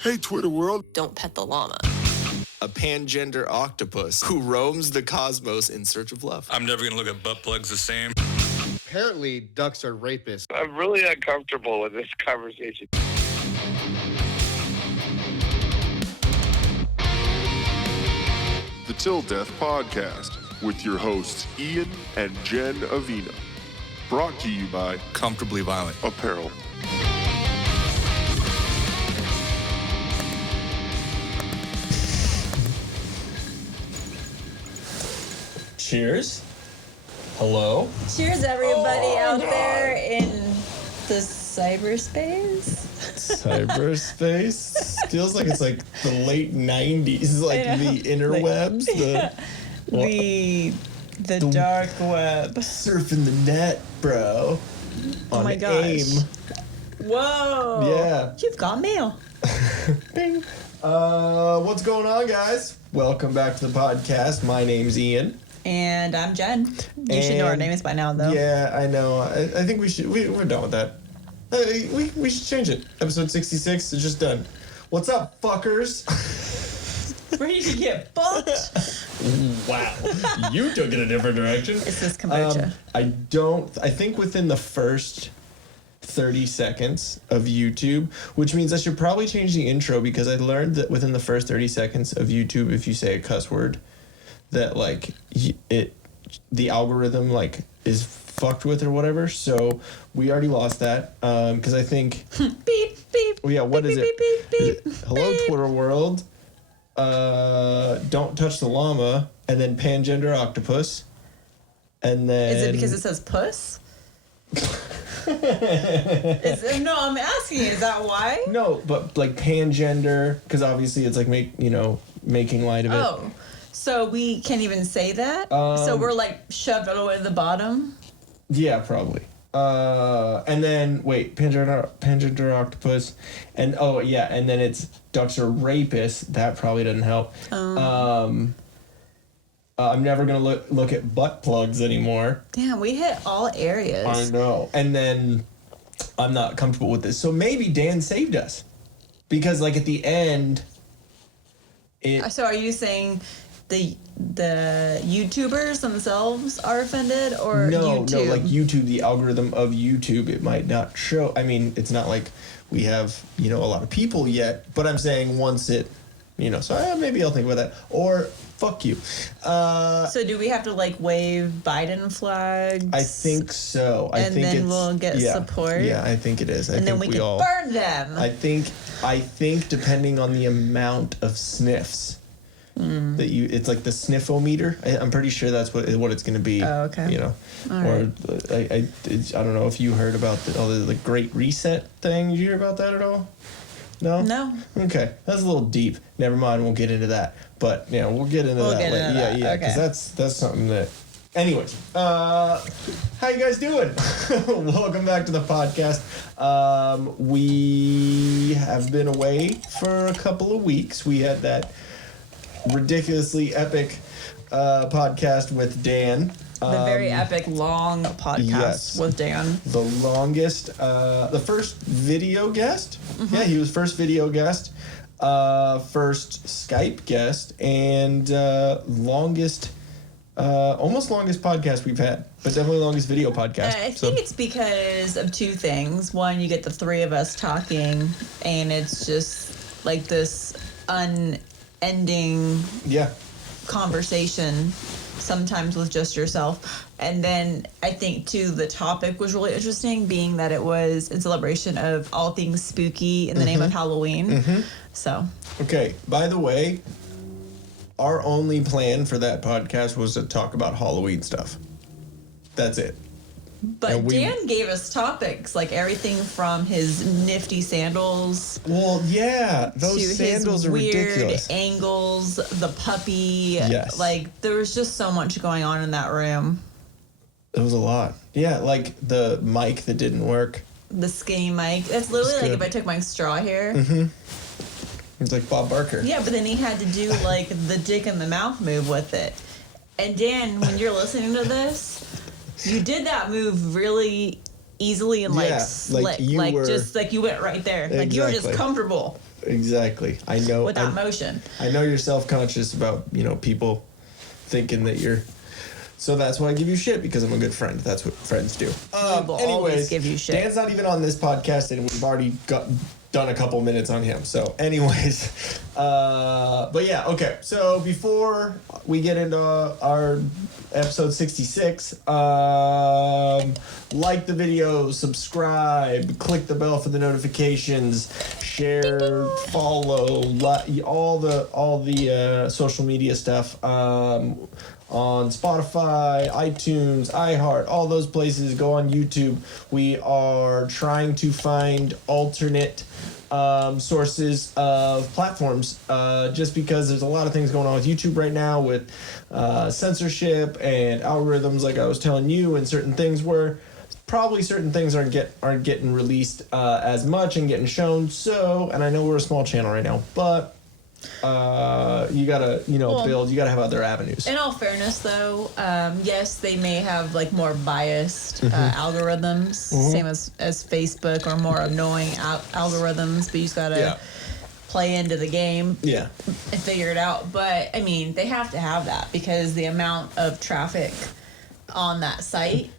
Hey, Twitter world. Don't pet the llama. A pangender octopus who roams the cosmos in search of love. I'm never going to look at butt plugs the same. Apparently, ducks are rapists. I'm really uncomfortable with this conversation. The Till Death Podcast with your hosts Ian and Jen Avina. Brought to you by Comfortably Violent. Apparel. Cheers. Hello. Cheers, everybody out there in the cyberspace. Cyberspace feels like it's like the late 90s, like the interwebs, the dark web. Surfing the net, bro. Oh my gosh. AIM. Whoa. Yeah. You've got mail. Bing. What's going on, guys? Welcome back to the podcast. My name's Ian. And I'm Jen. You should know our names by now, though. Yeah, I know. I think we should. We're done with that. We should change it. Episode 66 is just done. What's up, fuckers? Ready to get fucked? Wow. You took it a different direction. It's this kombucha. I think within the first 30 seconds of YouTube, which means I should probably change the intro, because I learned that within the first 30 seconds of YouTube, if you say a cuss word, that like the algorithm like is fucked with or whatever. So we already lost that because I think beep beep. Oh yeah, what beep, is beep, it? Beep, beep, Is it hello beep. Twitter world. Don't touch the llama, and then pangender octopus, and then Is it because it says puss? No, I'm asking. Is that why? No, but like pangender, because obviously it's like making light of it. Oh. So we can't even say that? So we're like shoved all the way to the bottom? Yeah, probably. And then wait, pangender octopus, and oh yeah, and then it's ducks are rapists. That probably doesn't help. I'm never gonna look at butt plugs anymore. Damn, we hit all areas. I know. And then I'm not comfortable with this. So maybe Dan saved us, because like at the end, So are you saying the YouTubers themselves are offended, or YouTube? No, like YouTube, the algorithm of YouTube, it might not show. I mean, it's not like we have, a lot of people yet, but I'm saying once it, so maybe I'll think about that. Or fuck you. So do we have to like wave Biden flags? I think so. And then we'll get support? Yeah, I think it is. And then we can burn them. I think depending on the amount of sniffs that it's like the sniffometer. I'm pretty sure that's what it's going to be. Oh, okay. All right. I don't know if you heard about the Great Reset thing. Did you hear about that at all? No? No. Okay. That's a little deep. Never mind, we'll get into that. But yeah, we'll get into that later. Yeah, because that's something that. Anyways, how you guys doing? Welcome back to the podcast. We have been away for a couple of weeks. We had that ridiculously epic podcast with Dan. The very epic long podcast with Dan. The longest, the first video guest. Mm-hmm. Yeah, he was first video guest, first Skype guest, and almost longest podcast we've had, but definitely longest video podcast. I think it's because of two things. One, you get the three of us talking, and it's just like this unending conversation, sometimes with just yourself. And then I think too, the topic was really interesting, being that it was in celebration of all things spooky in the name of Halloween. Mm-hmm. So okay, by the way, our only plan for that podcast was to talk about Halloween stuff. That's it. But Dan gave us topics, like everything from his nifty sandals. Well, yeah, those sandals are ridiculous. Weird angles, the puppy. Yes. Like, there was just so much going on in that room. It was a lot. Yeah, like the mic that didn't work. The skinny mic. That's literally like if I took my straw hair. Mm-hmm. It's like Bob Barker. Yeah, but then he had to do like the dick in the mouth move with it. And Dan, when you're listening to this, you did that move really easily and Yeah, slick, like you like were- just like you went right there, like you were just Exactly. comfortable Exactly. I know. with that motion. I know you're self-conscious about, people thinking that you're. So that's why I give you shit, because I'm a good friend. That's what friends do. will always give you shit. Dan's not even on this podcast, and we've already done a couple minutes on him. So, anyways, but yeah, okay. So before we get into our episode 66, like the video, subscribe, click the bell for the notifications, share, follow, all the social media stuff. On Spotify, iTunes, iHeart, all those places. Go on YouTube. We are trying to find alternate sources of platforms, just because there's a lot of things going on with YouTube right now with censorship and algorithms, like I was telling you, and certain things where probably certain things aren't getting released as much and getting shown. So, and I know we're a small channel right now, but you gotta build, you gotta have other avenues. In all fairness, though, yes, they may have like more biased algorithms, same as Facebook, or more annoying algorithms, but you just gotta play into the game and figure it out. But I mean, they have to have that, because the amount of traffic on that site.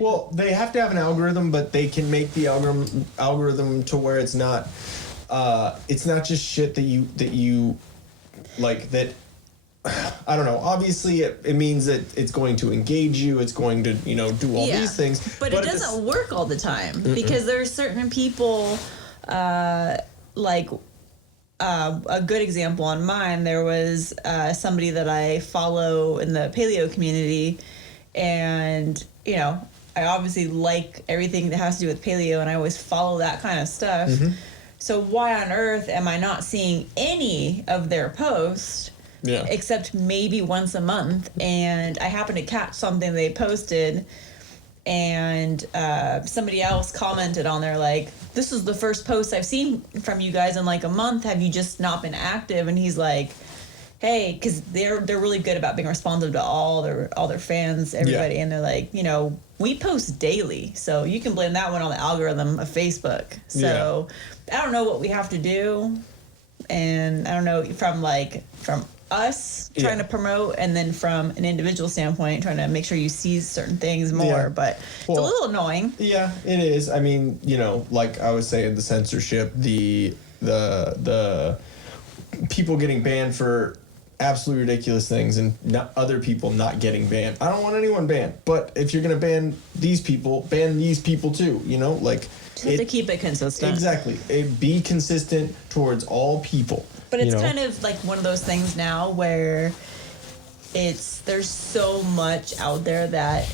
Well, they have to have an algorithm, but they can make the algorithm to where it's not just shit that you like, that I don't know. Obviously it means that it's going to engage you, it's going to, do all these things. But it doesn't work all the time, because there's certain people, like a good example on mine, there was somebody that I follow in the paleo community, and I obviously like everything that has to do with paleo, and I always follow that kind of stuff. So why on earth am I not seeing any of their posts, except maybe once a month? And I happened to catch something they posted, and somebody else commented on there like, "This is the first post I've seen from you guys in like a month. Have you just not been active?" And he's like, "Hey," because they're really good about being responsive to all their fans, everybody, and they're like, we post daily, so you can blame that one on the algorithm of Facebook. So I don't know what we have to do, and I don't know from us trying to promote, and then from an individual standpoint trying to make sure you see certain things more, but it's a little annoying. Yeah, it is. I mean, like I was saying, the censorship, the people getting banned for absolutely ridiculous things, and other people not getting banned. I don't want anyone banned, but if you're gonna ban these people too. Just have to keep it consistent. Exactly. Be consistent towards all people. But it's kind of like one of those things now where there's so much out there that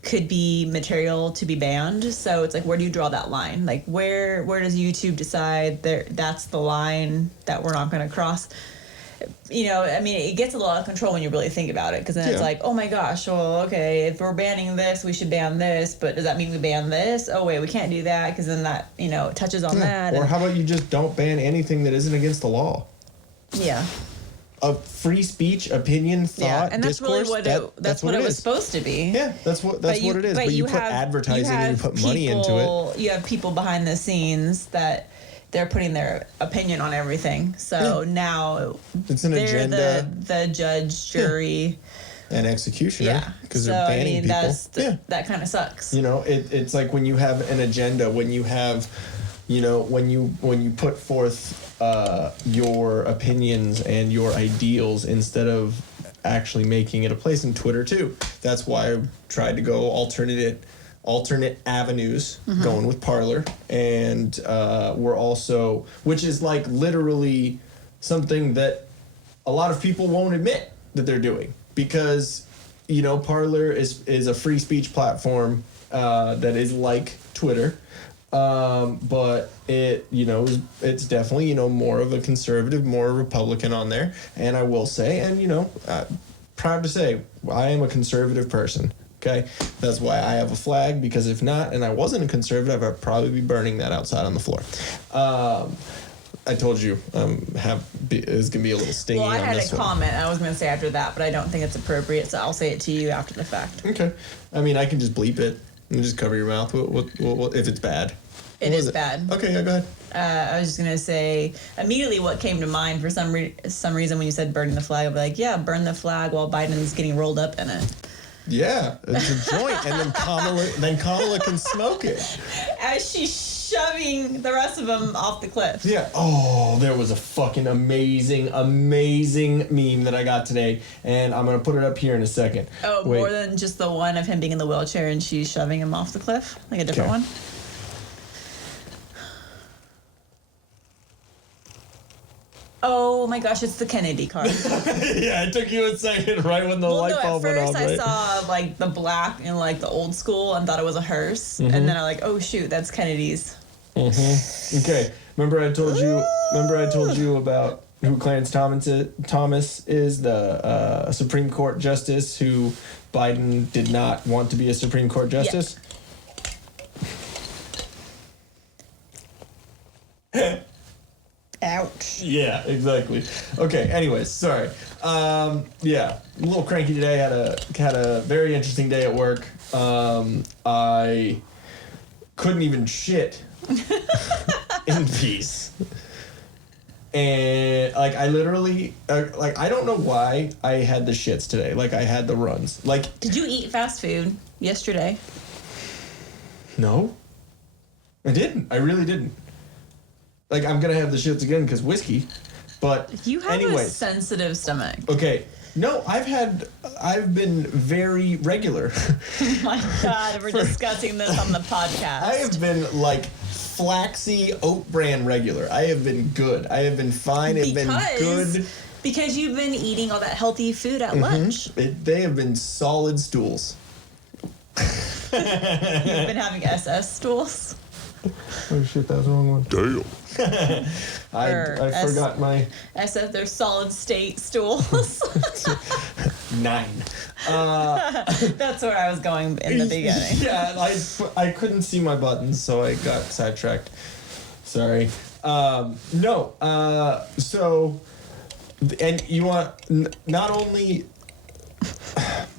could be material to be banned. So it's like, where do you draw that line? Like, where does YouTube decide that's the line that we're not going to cross? I mean, it gets a little out of control when you really think about it, because then it's like, oh my gosh, well, okay, if we're banning this, we should ban this, but does that mean we ban this? Oh wait, we can't do that, because then that, touches on that. Or how about you just don't ban anything that isn't against the law? Yeah. Of free speech, opinion, thought, and that's discourse, really that's what it was supposed to be. Yeah, that's what it is. But you put advertising and you put money into it. You have people behind the scenes that they're putting their opinion on everything. So now it's an they're agenda. The judge, jury, and executioner. Yeah, because they're banning people. That kind of sucks. It's like when you have an agenda, when you have, when you put forth your opinions and your ideals instead of actually making it a place in Twitter too. That's why I tried to go alternate avenues, going with Parler, and we're also, which is like literally something that a lot of people won't admit that they're doing, because Parler is a free speech platform that is like Twitter, but it it's definitely more of a conservative, more Republican on there, and I will say, and proud to say, I am a conservative person. Okay, that's why I have a flag, because if not, and I wasn't a conservative, I'd probably be burning that outside on the floor. I told you it's gonna be a little stingy. Well, I on had this a one. comment I was gonna say after that, but I don't think it's appropriate, so I'll say it to you after the fact. Okay, I mean, I can just bleep it. And just cover your mouth. What if it's bad? It is bad. Okay, yeah, go ahead. I was just gonna say immediately what came to mind for some reason when you said burning the flag. I'd be like, yeah, burn the flag while Biden's getting rolled up in it. Yeah, it's a joint, and then Kamala can smoke it as she's shoving the rest of them off the cliff. Yeah. Oh, there was a fucking amazing meme that I got today, and I'm gonna put it up here in a second. Oh, Wait. more than just the one of him being in the wheelchair and she's shoving him off the cliff, like a different one. Oh my gosh, it's the Kennedy card. Yeah, it took you a second, right when the light bulb went off. At first I saw like the black and like the old school and thought it was a hearse, and then I like, oh shoot, that's Kennedy's. Okay, remember I told you about who Clarence Thomas is, the Supreme Court justice who Biden did not want to be a Supreme Court justice. Yep. Ouch. Yeah, exactly. Okay, anyways, sorry. Yeah, a little cranky today. Had a very interesting day at work. I couldn't even shit in peace. And like I literally I don't know why I had the shits today. Like I had the runs. Like, did you eat fast food yesterday? No. I didn't. I really didn't. Like, I'm gonna have the shits again because whiskey, but you have anyways. a sensitive stomach. Okay, no, I've been very regular. Oh my God, we're discussing this on the podcast. I have been like flaxy oat bran regular. I have been good. I have been fine. I've been good. Because you've been eating all that healthy food at lunch. They have been solid stools. You've been having SS stools. Oh shit, that was the wrong one. Damn. I forgot my SF. They're solid state stools. 9. That's where I was going in the beginning. Yeah, I couldn't see my buttons, so I got sidetracked. Sorry. No. So, and you want not only.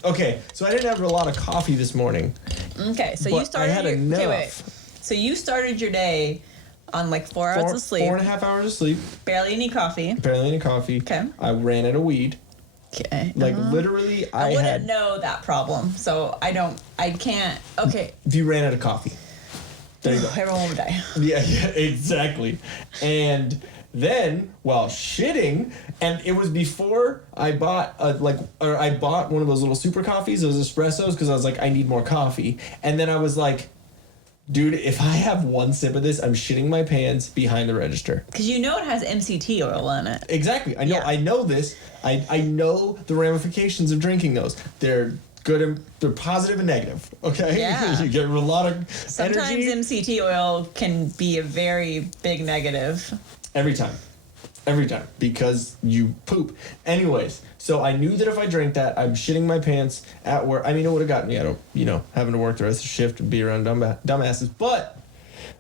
Okay, so I didn't have a lot of coffee this morning. Okay, so but you started. I had enough. Okay, wait. So you started your day on like 4 hours of sleep. 4.5 hours of sleep. Barely any coffee. Okay. I ran out of weed. Okay. Like literally, I wouldn't know that problem, so I can't. Okay. If you ran out of coffee, there you go. Everyone would die. Yeah, exactly. And then while shitting, and it was before I bought I bought one of those little super coffees, those espressos, because I was like, I need more coffee, and then I was like, dude, if I have one sip of this, I'm shitting my pants behind the register. Because you know it has MCT oil in it. Exactly. I know. Yeah. I know this. I know the ramifications of drinking those. They're good and they're positive and negative. Okay. Yeah. You get a lot of sometimes energy. MCT oil can be a very big negative. Every time, because you poop. Anyways, so I knew that if I drank that, I'm shitting my pants at work. I mean, it would have gotten me out of, having to work the rest of the shift and be around dumbasses, but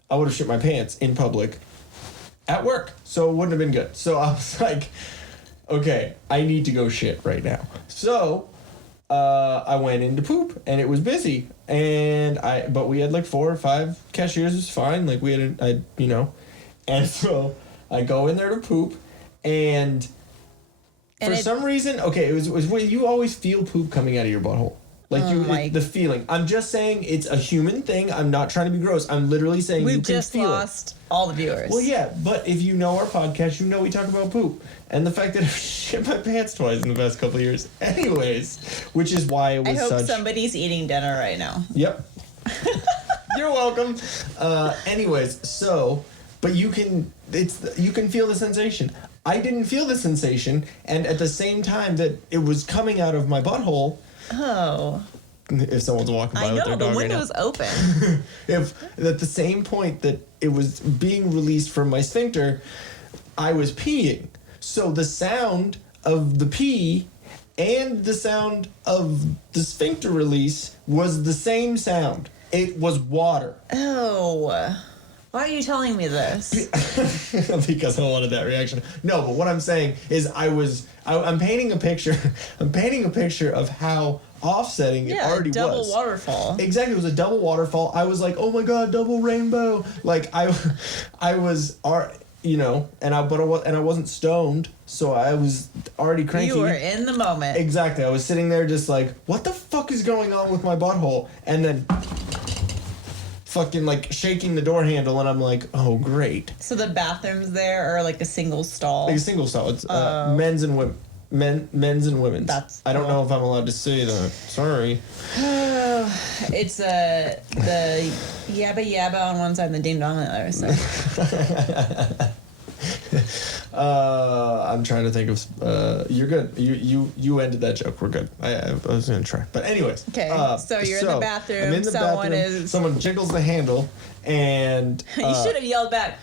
I would have shit my pants in public at work, so it wouldn't have been good. So I was like, okay, I need to go shit right now. So I went in to poop, and it was busy, but we had like 4 or 5 cashiers. It was fine. Like and so I go in there to poop, and for some reason, okay, it was when you always feel poop coming out of your butthole. Like the feeling. I'm just saying it's a human thing. I'm not trying to be gross. I'm literally saying you can feel it. We've just lost all the viewers. Well, yeah, but if you know our podcast, you know we talk about poop. And the fact that I've shit my pants twice in the past couple of years. Anyways, which is why it was I hope somebody's eating dinner right now. Yep. You're welcome. Anyways, so, but you can feel the sensation. I didn't feel the sensation, and at the same time that it was coming out of my butthole. Oh. If someone's walking by with their dog right now. the window's open. If at the same point that it was being released from my sphincter, I was peeing. So the sound of the pee and the sound of the sphincter release was the same sound. It was water. Oh. Why are you telling me this? Because I wanted that reaction. No, but what I'm saying is I'm painting a picture. I'm painting a picture of how offsetting. It already double was. waterfall. Exactly, it was a double waterfall. I was like, oh my god, double rainbow. Like I was, you know, and I wasn't stoned, so I was already cranky. You were in the moment. Exactly, I was sitting there just like, what the fuck is going on with my butthole? And then fucking like shaking the door handle, and I'm like, oh great. So the bathrooms there are like a single stall. Like a single stall. It's men's and women. Men's and women's. I don't know if I'm allowed to say that. Sorry. It's the yabba yabba on one side and the ding dong on the other side. I'm trying to think of. You're good. You ended that joke. We're good. I was gonna try, but anyways. Okay. So you're in the bathroom. I'm in the bathroom. Someone jiggles the handle, and you should have yelled back.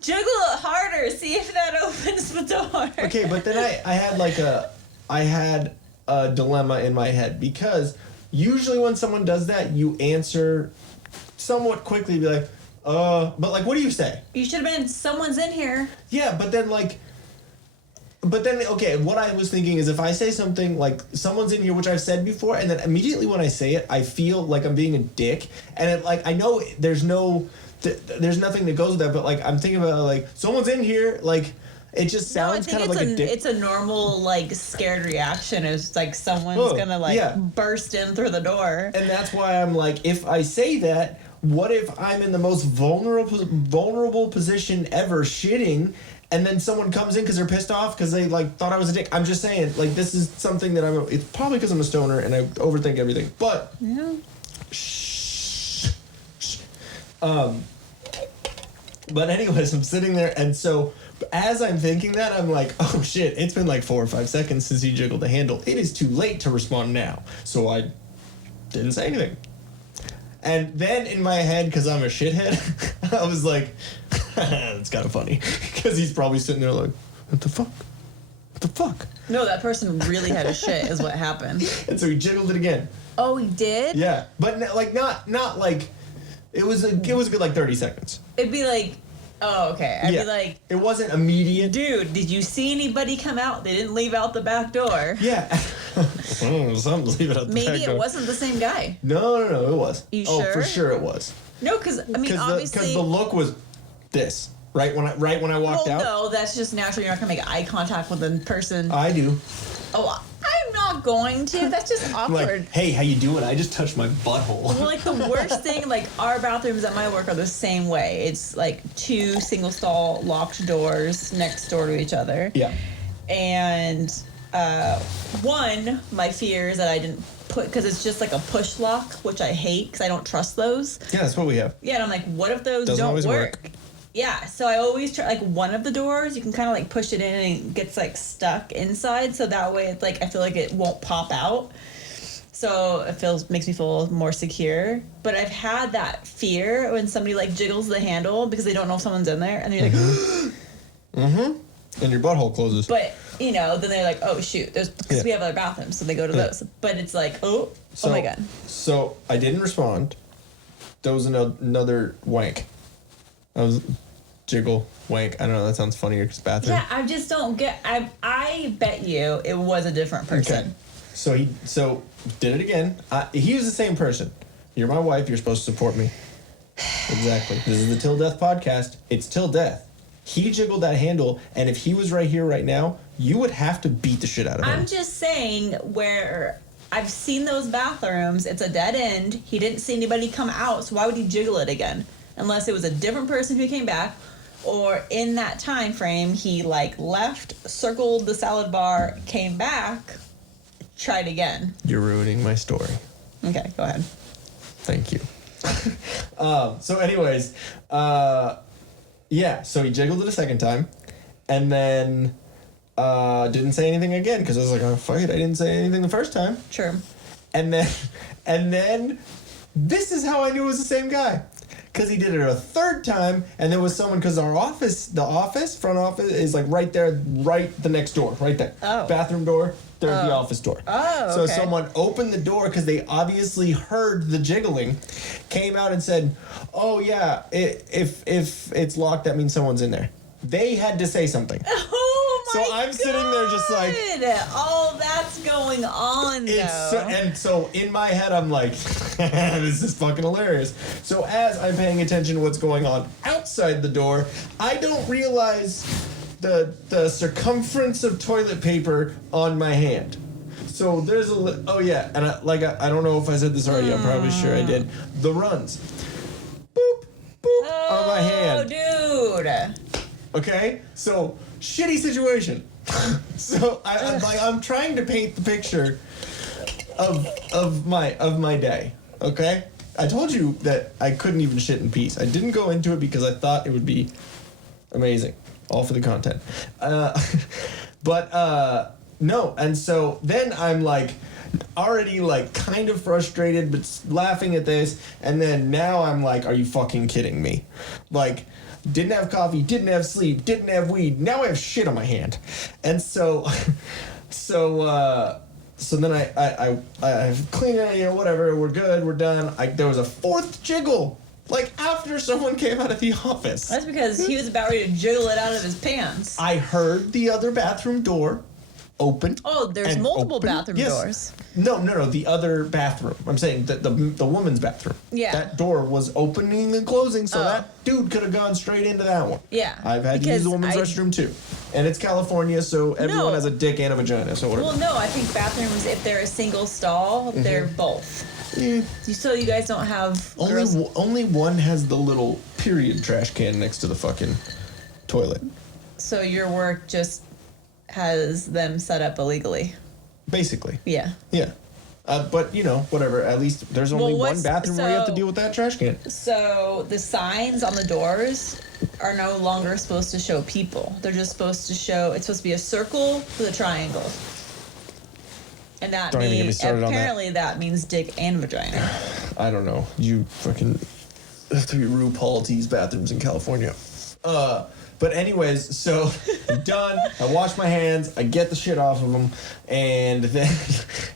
Jiggle it harder. See if that opens the door. Okay, but then I had a dilemma in my head, because usually when someone does that, you answer somewhat quickly, be like, but like, what do you say? You should have been, someone's in here. Yeah, but then okay, what I was thinking is if I say something like, someone's in here, which I've said before, and then immediately when I say it, I feel like I'm being a dick, and it, like, I know there's nothing that goes with that, but like, I'm thinking about like, someone's in here, like, it just sounds kind of like a dick. It's a normal, like, scared reaction. It's like someone's gonna, like, burst in through the door. And that's why I'm like, if I say that, what if I'm in the most vulnerable position ever shitting, and then someone comes in because they're pissed off because they, like, thought I was a dick? I'm just saying, like, this is something that it's probably because I'm a stoner and I overthink everything. But, yeah. But anyways, I'm sitting there, and so as I'm thinking that, I'm like, oh shit, it's been like 4 or 5 seconds since he jiggled the handle. It is too late to respond now. So I didn't say anything. And then in my head, because I'm a shithead, I was like, it's kind of funny. Because he's probably sitting there like, what the fuck? What the fuck? No, that person really had a shit is what happened. And so he jiggled it again. Oh, he did? Yeah. But like, not like, it was a good like 30 seconds. It'd be like, oh, okay. I'd be like, it wasn't immediate. Dude, did you see anybody come out? They didn't leave out the back door. Yeah. Something's leaving out the back door. Maybe it wasn't the same guy. No, it was. You sure? sure? For sure it was. No, because, I mean, obviously. Because the look was this. Right when I walked out? No, that's just natural. You're not going to make eye contact with the person. I do. Oh, I'm not going to. That's just awkward. Like, hey, how you doing? I just touched my butthole. Well, like, the worst thing, like, our bathrooms at my work are the same way. It's, like, 2 single-stall locked doors next door to each other. Yeah. And, one, my fear is that I didn't put, because it's just, like, a push lock, which I hate, because I don't trust those. Yeah, that's what we have. Yeah, and I'm like, what if those Doesn't don't always work? Yeah, so I always try, like, one of the doors, you can kind of, like, push it in and it gets, like, stuck inside, so that way, it's, like, I feel like it won't pop out. So it makes me feel more secure. But I've had that fear when somebody, like, jiggles the handle because they don't know if someone's in there, and they're like, mm-hmm. And your butthole closes. But, you know, then they're like, oh, shoot, because we have other bathrooms, so they go to those. But it's like, oh my God. So I didn't respond. There was another wank. I was jiggle, wank. I don't know, that sounds funnier because bathroom. Yeah, I just don't get. I bet you it was a different person. Okay. So he did it again. He was the same person. You're my wife. You're supposed to support me. Exactly. This is the Till Death podcast. It's till death. He jiggled that handle, and if he was right here, right now, you would have to beat the shit out of him. I'm just saying where I've seen those bathrooms. It's a dead end. He didn't see anybody come out, so why would he jiggle it again? Unless it was a different person who came back, or in that time frame, he, like, left, circled the salad bar, came back, tried again. You're ruining my story. Okay, go ahead. Thank you. So anyways, yeah, so he jiggled it a second time, and then didn't say anything again, because I was like, oh, fuck it, I didn't say anything the first time. Sure. And then, this is how I knew it was the same guy. Because he did it a third time, and there was someone, because our office, front office, is like right there, right the next door, right there. Oh. Bathroom door, there's the office door. Oh, okay. So someone opened the door, because they obviously heard the jiggling, came out and said, oh yeah, if it's locked, that means someone's in there. They had to say something. Oh So I'm sitting there just like, all that's going on though. and so in my head I'm like, this is fucking hilarious. So as I'm paying attention to what's going on outside the door, I don't realize the circumference of toilet paper on my hand. So there's oh yeah, and I don't know if I said this already. I'm probably sure I did. The runs, boop boop on my hand. Oh, dude. Okay, so shitty situation. So I'm trying to paint the picture of my day. Okay, I told you that I couldn't even shit in peace. I didn't go into it because I thought it would be amazing, all for the content. But no, and so then I'm like already like kind of frustrated but laughing at this, and then now I'm like, are you fucking kidding me? Like, didn't have coffee, didn't have sleep, didn't have weed, now I have shit on my hand. And so then I clean it, whatever, we're good, we're done. There was a fourth jiggle, like after someone came out of the office. That's because he was about ready to jiggle it out of his pants. I heard the other bathroom door open. Oh, there's multiple bathroom doors. No, the other bathroom. I'm saying that the woman's bathroom. Yeah. That door was opening and closing, so that dude could have gone straight into that one. Yeah. I've had to use the woman's restroom too. And it's California, so everyone has a dick and a vagina, so whatever. Well, no, I think bathrooms, if they're a single stall, they're both. Yeah. So you guys don't have Only one has the little period trash can next to the fucking toilet. So your work just has them set up illegally. Basically. Yeah. Yeah. But, whatever. At least there's only one bathroom where you have to deal with that trash can. So the signs on the doors are no longer supposed to show people. They're just supposed to show, it's supposed to be a circle with a triangle. And that means, apparently that means dick and vagina. I don't know. You fucking have to be RuPaul to use bathrooms in California. But anyways, so I'm done. I wash my hands. I get the shit off of them, and then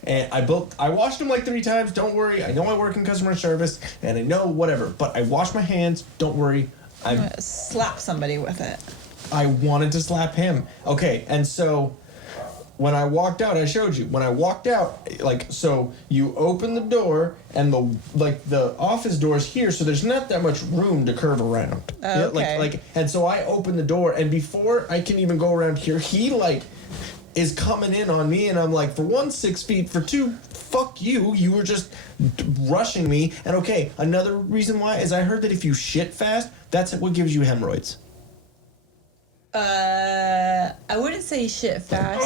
I washed them like 3 times. Don't worry. I know I work in customer service, and I know whatever. But I wash my hands. Don't worry. I'm gonna slap somebody with it. I wanted to slap him. Okay, and so when I walked out, I showed you. When I walked out, so you open the door, and the office door's here, so there's not that much room to curve around. Oh, okay. And so I open the door, and before I can even go around here, he is coming in on me, and I'm like, for 1, 6 feet, for 2, fuck you. You were just rushing me. And okay, another reason why is I heard that if you shit fast, that's what gives you hemorrhoids. I wouldn't say shit fast.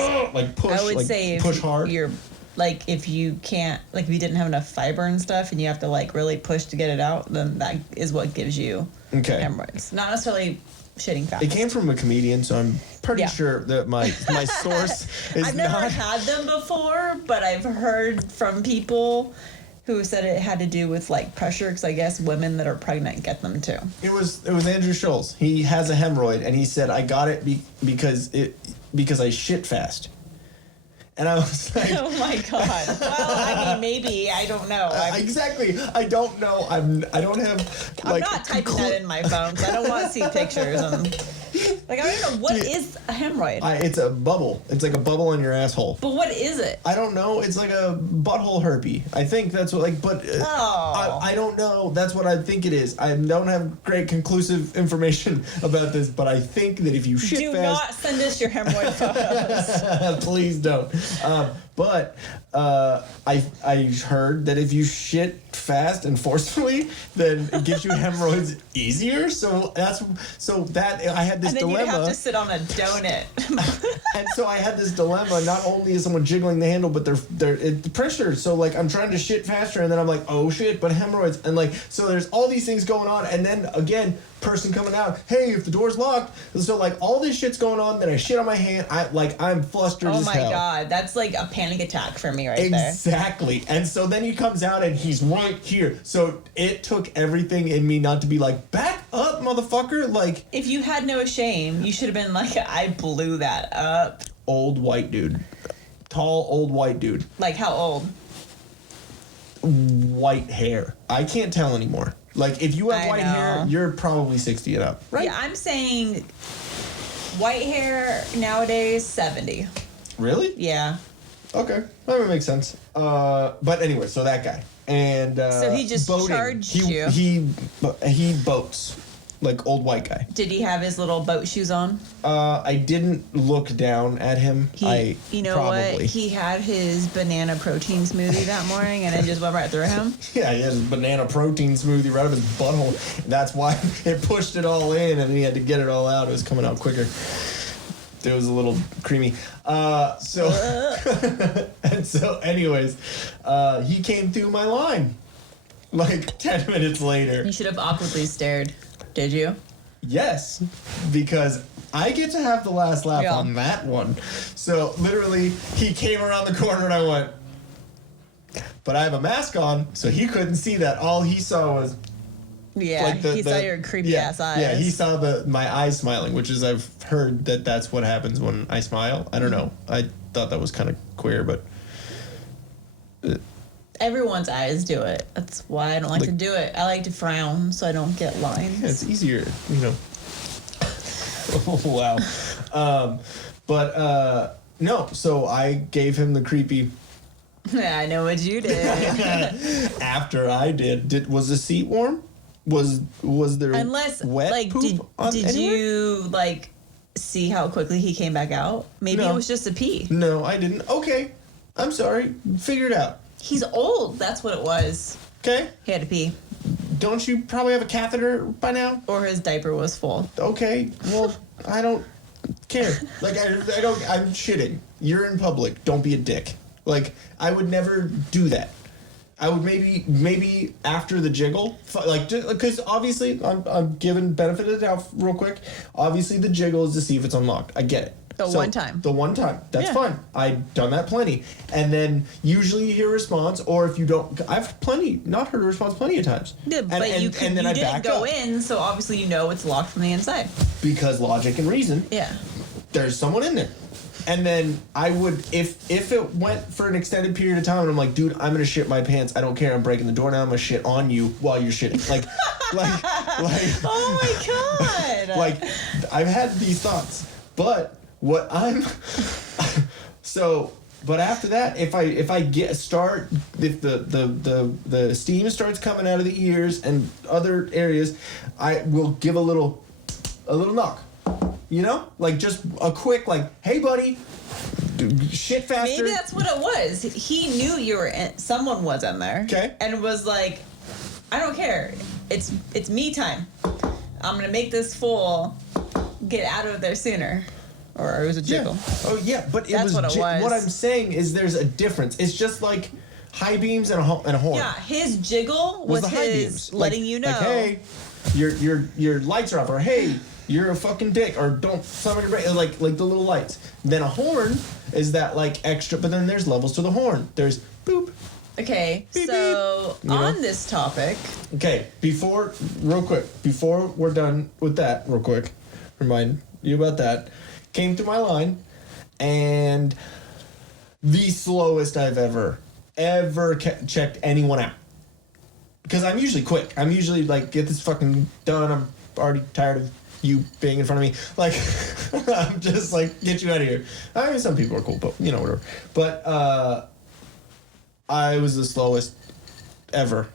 Push. I would say push hard. You're if you can't, if you didn't have enough fiber and stuff, and you have to really push to get it out, then that is what gives you hemorrhoids. Not necessarily shitting fast. It came from a comedian, so I'm pretty sure that my source is I've never had them before, but I've heard from people who said it had to do with pressure, because I guess women that are pregnant get them too. It was Andrew Schultz. He has a hemorrhoid, and he said I got it because I shit fast. And I was like, oh my god. Well, maybe, I don't know. Exactly. I don't know. I don't have. I'm not typing that in my phone because I don't want to see pictures. I don't know what is a hemorrhoid. It's a bubble. It's like a bubble on your asshole. But what is it? I don't know. It's like a butthole herpes. I think that's what I don't know. That's what I think it is. I don't have great conclusive information about this, but I think that if you shit fast... Do not send us your hemorrhoid photos. Please don't. But I heard that if you shit fast and forcefully, then it gives you hemorrhoids easier. So I had this dilemma. And then you have to sit on a donut. And so I had this dilemma. Not only is someone jiggling the handle, but the pressure. So I'm trying to shit faster, and then I'm like, oh shit, but hemorrhoids, and so there's all these things going on, and then again, person coming out, hey, if the door's locked, so all this shit's going on. Then I shit on my hand. I'm flustered as hell. Oh my god, that's like a panic attack for me there. Exactly. And so then he comes out and he's right here. So it took everything in me not to be back up, motherfucker. If you had no shame, you should have been I blew that up. Old white dude. Tall old white dude. How old? White hair. I can't tell anymore. If you have white hair, you're probably 60 and up, right? Yeah, I'm saying white hair nowadays, 70. Really? Yeah. Okay, that would make sense. But anyway, so that guy. And So he just boating. charged you. He boats like old white guy. Did he have his little boat shoes on? I didn't look down at him. You know probably. what? He had his banana protein smoothie that morning, and it just went right through him. Yeah, he has a banana protein smoothie right up his butthole. That's why it pushed it all in, and he had to get it all out. It was coming out quicker. It was a little creamy. And so anyways, he came through my line like 10 minutes later. You should have awkwardly stared. Did you? Yes, because I get to have the last laugh Yeah. on that one. So literally, he came around the corner and I went, but I have a mask on, so he couldn't see that. All he saw was Yeah, like he saw your creepy ass eyes. Yeah, he saw my eyes smiling, which is I've heard that's what happens when I smile. I don't know. I thought that was kind of queer, but Everyone's eyes do it. That's why I don't like to do it. I like to frown so I don't get lines. yeah, it's easier, you know. Wow. No, so I gave him the creepy Yeah, I know what you did. after I did. Was the seat warm? Was there Unless, wet like, poop did anywhere? you, like, see how quickly he came back out? Maybe No. it was just a pee. No, I didn't. Okay, I'm sorry. Figure it out. He's old. That's what it was. Okay. He had to pee. Don't you probably have a catheter by now? Or his diaper was full. Okay. Well, I don't care. Like I don't. I'm shitting. You're in public. Don't be a dick. Like I would never do that. I would maybe after the jiggle, like because obviously I'm giving benefit of the doubt real quick. Obviously the jiggle is to see if it's unlocked. I get it. The one time. The one time. That's Yeah. fine. I've done that plenty. And then usually you hear a response, or if you don't, I've not heard a response plenty of times. Yeah, but and you then I didn't back go up. in, so obviously you know it's locked from the inside. Because logic and reason. Yeah. There's someone in there. And then I would, if it went for an extended period of time, and I'm like, dude, I'm gonna shit my pants. I don't care. I'm breaking the door now. I'm gonna shit on you while you're shitting. Like. Oh my god. Like, I've had these thoughts, but what I'm, but after that, if the steam starts coming out of the ears and other areas, I will give a little knock. You know, like just a quick like, hey buddy, shit faster. Maybe that's what it was. He knew you were in, someone was in there. Okay. And was like, I don't care. It's me time. I'm gonna make this fool get out of there sooner. Or it was a jiggle. Yeah. Oh yeah, but That's what it was. What I'm saying is there's a difference. It's just like high beams and a horn. Yeah, his jiggle was the high his beams. letting you know. Like, hey, your lights are off, or hey, you're a fucking dick, or don't summon your brain, like the little lights. Then a horn is that like extra, but then there's levels to the horn. There's boop. Okay, Beep, so beep. You on know? this topic, Okay, before we're done with that, real quick, remind you about that. Came through my line, and the slowest I've ever checked anyone out. Because I'm usually quick. I'm usually like, get this fucking done. I'm already tired of you being in front of me. Like, I'm just like, get you out of here. I mean, some people are cool, but you know, whatever. But I was the slowest ever.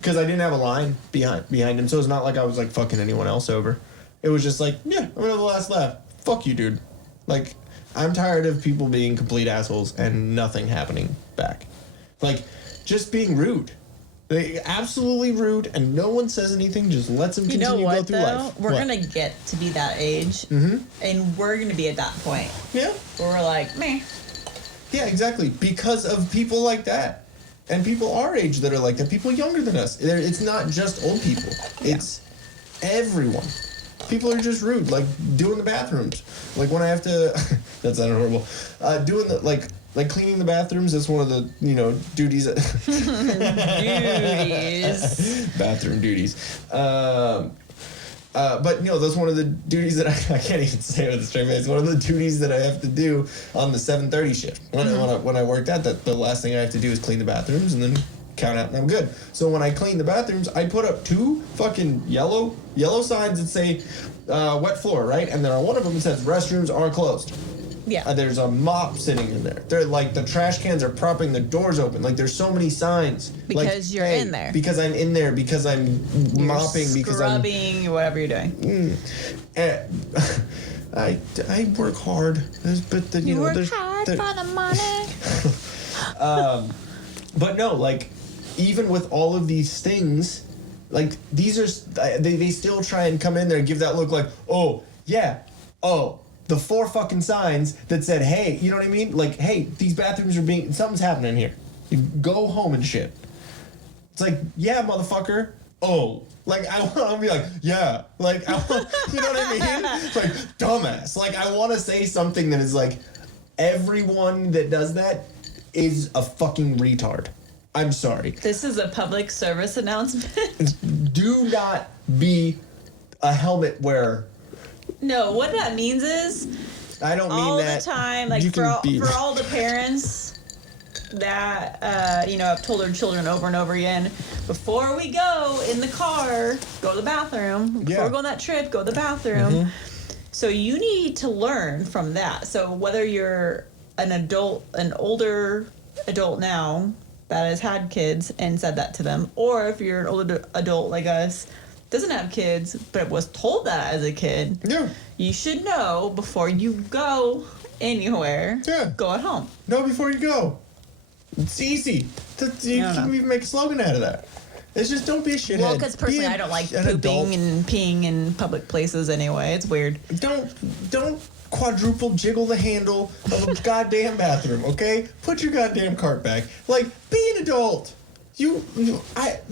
Because I didn't have a line behind him, so it's not like I was like fucking anyone else over. It was just like, yeah, I'm gonna have the last laugh. Fuck you, dude. Like, I'm tired of people being complete assholes and nothing happening back. Like, just being rude. They absolutely rude, and no one says anything. Just lets them continue to go through life. We're gonna get to be that age, and we're gonna be at that point Yeah. where we're like, meh. Yeah, exactly. Because of people like that. And people our age that are like that. People younger than us. It's not just old people. It's everyone. People are just rude. Like, doing the bathrooms. Like, when I have to... that sounded horrible. Doing the... Like cleaning the bathrooms, that's one of the, duties. Duties. Bathroom duties. But that's one of the duties that I can't even say with a straight face. One of the duties that I have to do on the 7:30 shift. When I worked out, the last thing I have to do is clean the bathrooms and then count out, and I'm good. So when I clean the bathrooms, I put up 2 fucking yellow signs that say wet floor, right? And then on one of them it says restrooms are closed. Yeah. There's a mop sitting in there. They're like the trash cans are propping the doors open. Like there's so many signs. Because like, you're in there. Because I'm in there. Because I'm mopping. Because I'm scrubbing, whatever you're doing. I work hard, but you know, work there's hard for the money. But no, like even with all of these things, like these are they still try and come in there and give that look like, oh yeah, oh. The 4 fucking signs that said, hey, you know what I mean? Like, hey, these bathrooms are something's happening here. You go home and shit. It's like, yeah, motherfucker. Oh. Like, I want to be like, yeah. Like, you know what I mean? It's like, dumbass. Like, I want to say something that is like, everyone that does that is a fucking retard. I'm sorry. This is a public service announcement. Do not be a helmet wearer. No, what that means is I don't mean all that. the time, like for all the parents that have told their children over and over again, before we go in the car, go to the bathroom. Before we go on that trip, go to the bathroom. Mm-hmm. So you need to learn from that. So whether you're an older adult now that has had kids and said that to them, or if you're an older adult like us, doesn't have kids, but was told that as a kid. Yeah. You should know before you go anywhere. Yeah. Go at home. Know before you go. It's easy. You can even make a slogan out of that. It's just don't be a shithead. Well, because personally, I don't like pooping and peeing in public places anyway. It's weird. Don't quadruple jiggle the handle of a goddamn bathroom, okay? Put your goddamn cart back. Like, be an adult.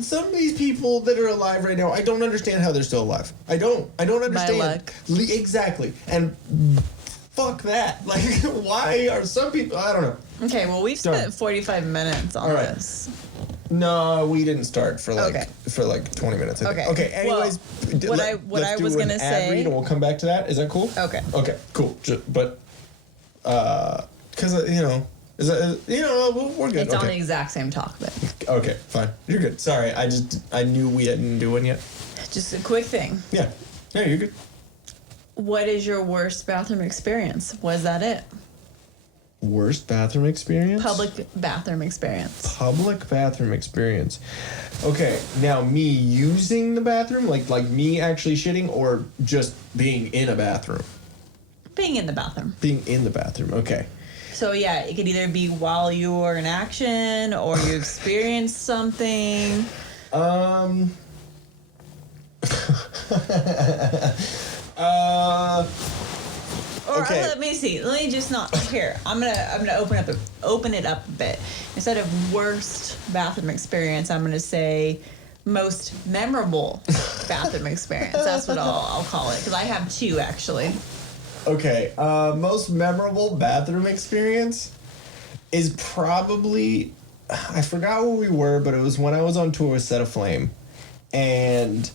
Some of these people that are alive right now, I don't understand how they're still alive. I don't understand. My luck. Exactly. And fuck that. Like, why are some people, I don't know. Okay, well, we've spent 45 minutes on this. No, we didn't start for like 20 minutes. I think. Okay. Anyways, well, what I was gonna say, read and we'll come back to that. Is that cool? Okay. Okay. Cool. But because is that we're good. It's on the exact same topic. Okay, fine. You're good. Sorry, I knew we didn't do one yet. Just a quick thing. Yeah. Yeah, you're good. What is your worst bathroom experience? Was that it? Worst bathroom experience? Public bathroom experience. Public bathroom experience. Okay, now me using the bathroom, like me actually shitting, or just being in a bathroom? Being in the bathroom. Being in the bathroom, okay. So yeah, it could either be while you were in action or you experienced something. Or okay. Let me see. Let me just not here. I'm gonna open it up a bit. Instead of worst bathroom experience, I'm gonna say most memorable bathroom experience. That's what I'll call it, because I have 2 actually. Okay, most memorable bathroom experience is probably, I forgot where we were, but it was when I was on tour with Set Aflame, and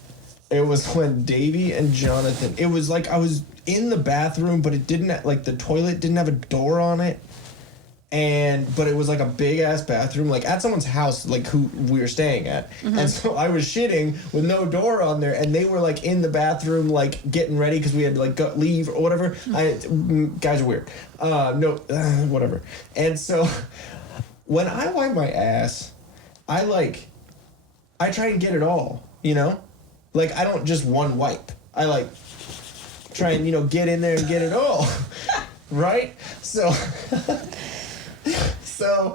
it was when Davey and Jonathan, it was like I was in the bathroom, but it didn't, like the toilet didn't have a door on it, but it was like a big ass bathroom, like at someone's house, like who we were staying at. Mm-hmm. And so I was shitting with no door on there, and they were like in the bathroom, like getting ready because we had to like leave or whatever. Mm-hmm. Guys are weird. Whatever. And so when I wipe my ass, I try and get it all, Like I don't just one wipe. I like try and get in there and get it all. Right? So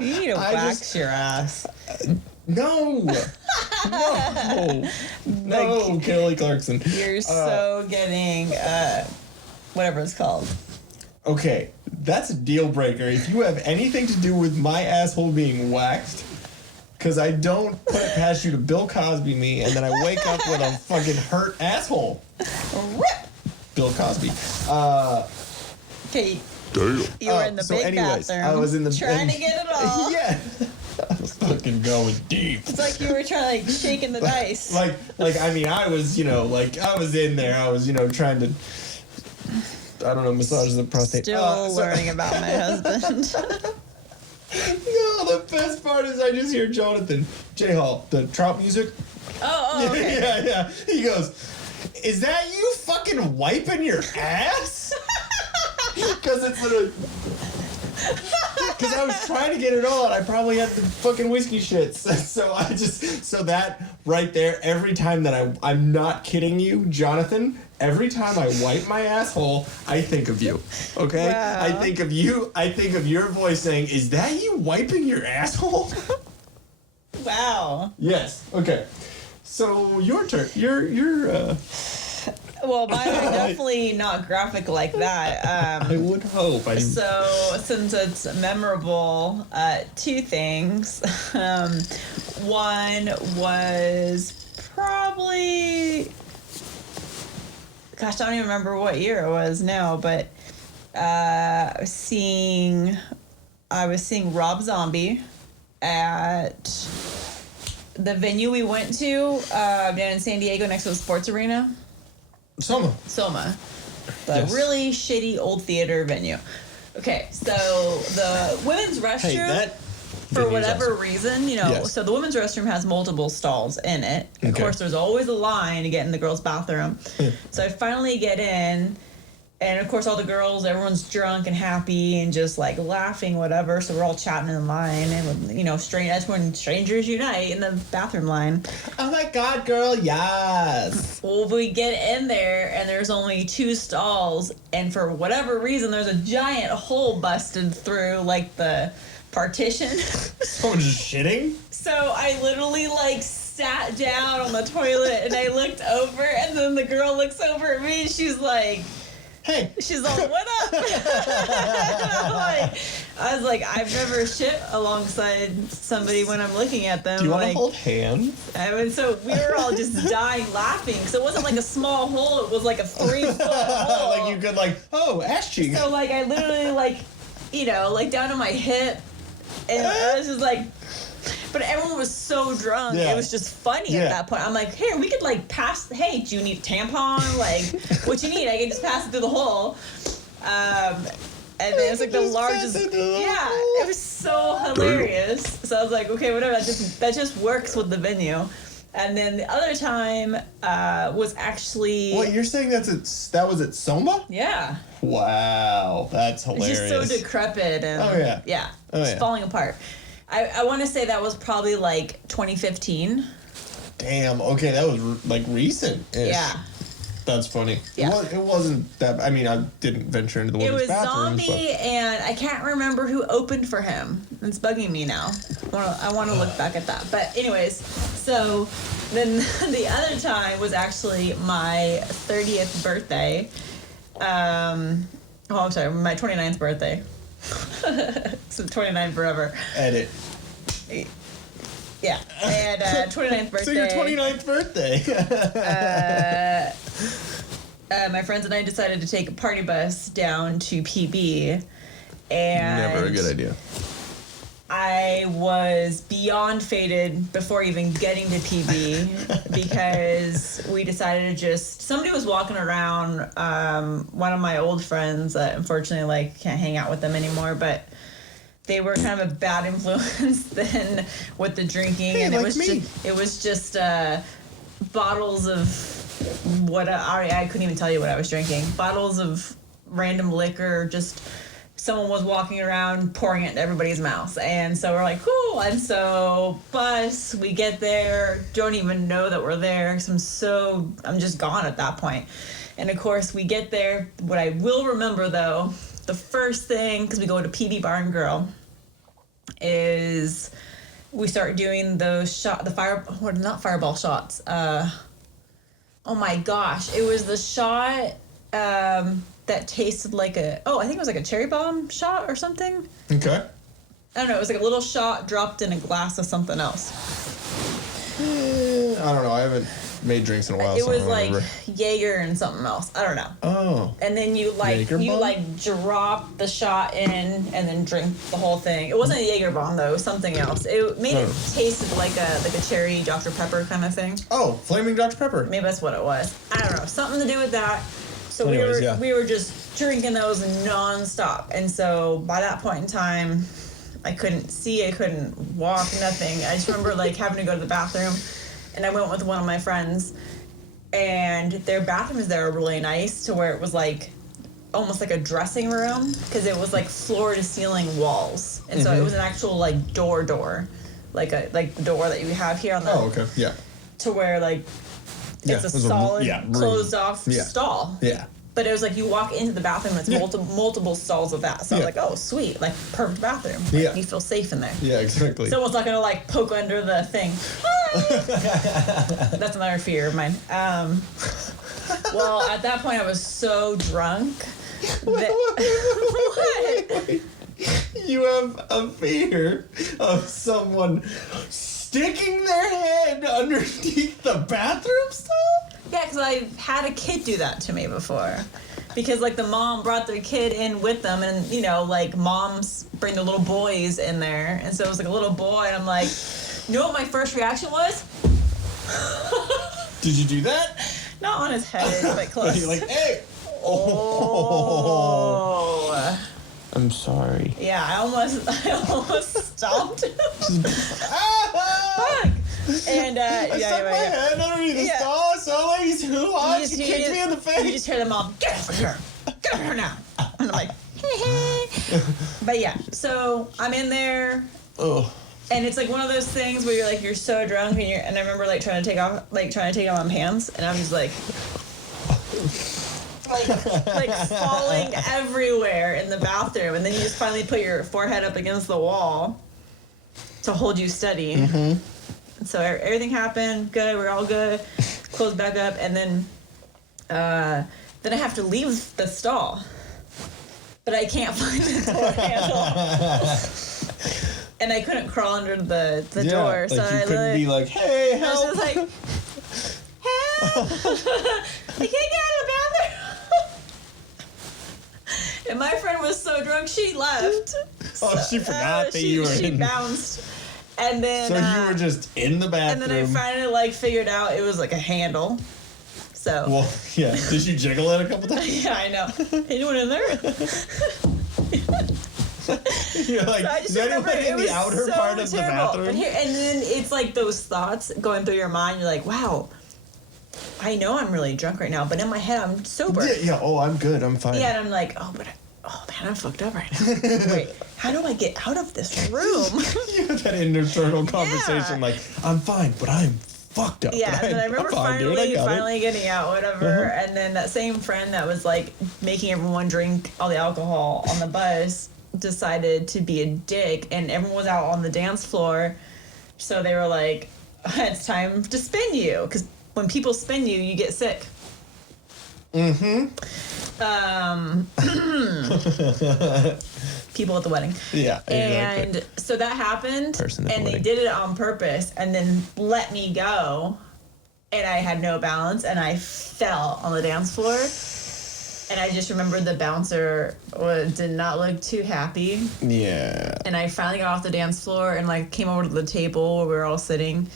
you need to wax your ass. No, Kelly Clarkson. You're so getting whatever it's called. Okay, that's a deal breaker. If you have anything to do with my asshole being waxed, because I don't put it past you to Bill Cosby me, and then I wake up with a fucking hurt asshole. Bill Cosby. Okay. Damn. You were in the big bathroom. I was in the trying to get it all. Yeah. I was fucking going deep. It's like you were trying to shaking the dice. I was, I was in there. I was, trying to, massage the prostate. Still learning about my husband. No, the best part is I just hear Jonathan, J-Hall, the trout music. Oh, okay. Yeah. He goes, is that you fucking wiping your ass? Because it's literally... Because I was trying to get it all, and I probably had the fucking whiskey shits. So that right there, every time that I'm not kidding you, Jonathan, every time I wipe my asshole, I think of you. Okay? Wow. I think of you. I think of your voice saying, is that you wiping your asshole? Wow. Yes. Okay. So your turn. You're Well, mine are definitely not graphic like that. I would hope. So, since it's memorable, two things. One was probably, gosh, I don't even remember what year it was now, but I was seeing Rob Zombie at the venue we went to down in San Diego next to the sports arena. Soma. The Yes. really shitty old theater venue. Okay, so the women's restroom, for whatever reason, Yes. so the women's restroom has multiple stalls in it. Of course, there's always a line to get in the girls' bathroom. So I finally get in, and of course, all the girls, everyone's drunk and happy and just like laughing, whatever. So we're all chatting in line, and that's when strangers unite in the bathroom line. Oh my God, girl, yes. Well, we get in there, and there's only 2 stalls, and for whatever reason, there's a giant hole busted through, like, the partition. Someone just shitting? So I literally, like, sat down on the toilet, and I looked over, and then the girl looks over at me, and she's like... Hey. She's all, what up? I was like, I've never shit alongside somebody when I'm looking at them. Do you want to hold hands? So we were all just dying laughing. So it wasn't like a small hole. It was like a 3-foot hole. Like you could ass cheek. So like I literally down to my hip. And I was just like... But everyone was so drunk. Yeah. It was just funny at that point. I'm like, here, we could pass. Hey, do you need a tampon? What you need? I can just pass it through the hole. And then it's like the largest. Yeah, it was so hilarious. So I was like, okay, whatever. That just works with the venue. And then the other time was actually. What, you're saying that was at Soma? Yeah. Wow, that's hilarious. It's just so decrepit and it's falling apart. I want to say that was probably 2015. Damn. Okay, that was recent. Yeah. That's funny. Yeah. It wasn't that. I mean, I didn't venture into the women's bathrooms. It was Zombie, and I can't remember who opened for him. It's bugging me now. I want to look back at that. But anyways, so then the other time was actually my 30th birthday. I'm sorry, my 29th birthday. So 29 forever. Edit. Yeah. And 29th birthday. So your 29th birthday. My friends and I decided to take a party bus down to PB. And never a good idea. I was beyond faded before even getting to PB because we decided to somebody was walking around, one of my old friends that unfortunately can't hang out with them anymore, but they were kind of a bad influence then with the drinking. Hey, and it was just bottles of what I couldn't even tell you what I was drinking. Bottles of random liquor, just someone was walking around pouring it into everybody's mouth. And so we're like, cool. And so we get there, don't even know that we're there because I'm just gone at that point. And of course we get there. What I will remember though, the first thing, because we go to PB Bar and Grill, is we start doing those not fireball shots. Oh my gosh, it was the shot that tasted like I think it was like a cherry bomb shot or something. Okay. I don't know, it was like a little shot dropped in a glass of something else. I don't know, I haven't made drinks in a while. It was like Jaeger and something else. I don't know. Oh. And then you drop the shot in and then drink the whole thing. It wasn't a Jaeger bomb though, it was something else. It made it taste like a cherry Dr. Pepper kind of thing. Oh, flaming Dr. Pepper. Maybe that's what it was. I don't know. Something to do with that. So we were just drinking those nonstop. And so by that point in time, I couldn't see, I couldn't walk, nothing. I just remember like having to go to the bathroom, and I went with one of my friends, and their bathrooms there are really nice to where it was like almost like a dressing room because it was like floor to ceiling walls, and so it was an actual like door, like the door that you have here on the. Oh, okay. Yeah. To where like it's a solid closed off stall. Yeah. But it was like you walk into the bathroom, it's multiple stalls of that. So I was like, oh, sweet, like perfect bathroom. Like, you feel safe in there. Yeah, exactly. Someone's not gonna like poke under the thing. That's another fear of mine. Well, at that point, I was so drunk. That, Wait. You have a fear of someone sticking their head underneath the bathroom stall? Yeah, because I've had a kid do that to me before. Because, like, the mom brought their kid in with them, and, you know, like, moms bring the little boys in there. And so it was, like, a little boy, and I'm like, you know what my first reaction was? Did you do that? Not on his head, but close. You're like, hey! Oh. I'm sorry. Yeah, I almost stomped him. Fuck! And, I stuck my head underneath the stall. I saw like he's who? She kicked me in the face. You just hear the mom, get over here. Get over here now. And I'm like, hey. But yeah, so I'm in there. Oh. And it's like one of those things where you're so drunk and I remember like trying to take off my pants, and I'm just like falling everywhere in the bathroom, and then you just finally put your forehead up against the wall to hold you steady. And so everything happened good. We're all good. Closed back up, and then I have to leave the stall, but I can't find the door handle. And I couldn't crawl under the door, like so you couldn't be like, "Hey, help!" I was just like, "Help! I can't get out of the bathroom." And my friend was so drunk, she left. Oh, she forgot that you were She in. bounced, and then So you were just in the bathroom. and then I finally like figured out it was like a handle. So. Well, yeah. Did you jiggle it a couple times? Yeah, I know. Anyone in there? You're like, So I is just anyone remember in it the was outer so part of the terrible. bathroom? And then it's like those thoughts going through your mind. You're like, wow, I know I'm really drunk right now, but in my head I'm sober. Yeah. Oh, I'm good. I'm fine. Yeah, and I'm like, oh man, I'm fucked up right now. Wait, how do I get out of this room? You have that internal conversation like, I'm fine, but I'm fucked up. Yeah, and then I remember finally getting out, whatever. And then that same friend that was like making everyone drink all the alcohol on the bus decided to be a dick, and everyone was out on the dance floor. So they were like, it's time to spin you. Because when people spin you, you get sick. People at the wedding. Yeah, exactly. And so that happened, Person at the and they wedding. did it on purpose, and then let me go, and I had no balance, and I fell on the dance floor, and I just remembered the bouncer did not look too happy, Yeah. and I finally got off the dance floor and like came over to the table where we were all sitting,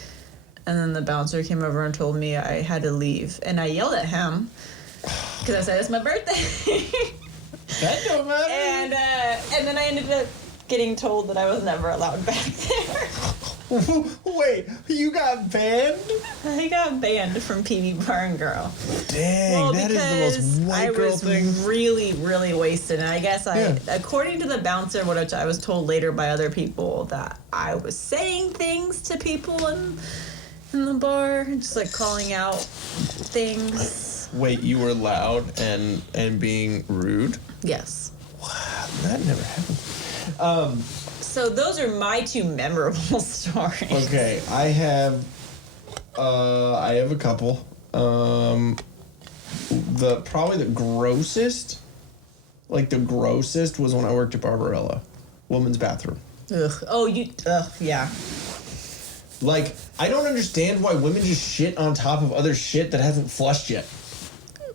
and then the bouncer came over and told me I had to leave, and I yelled at him because I said it's my birthday. That don't matter. And then I ended up getting told that I was never allowed back there. Wait, you got banned? I got banned from PB Bar and Girl. Dang, that is the most white girl thing. I was really, really wasted, and I guess according to the bouncer, which I was told later by other people, that I was saying things to people in the bar, just like calling out things. Wait, you were loud and being rude? Yes. Wow, that never happened. So those are my two memorable stories. Okay, I have a couple. Probably the grossest was when I worked at Barbarella, women's bathroom. Ugh. Yeah. Like, I don't understand why women just shit on top of other shit that hasn't flushed yet.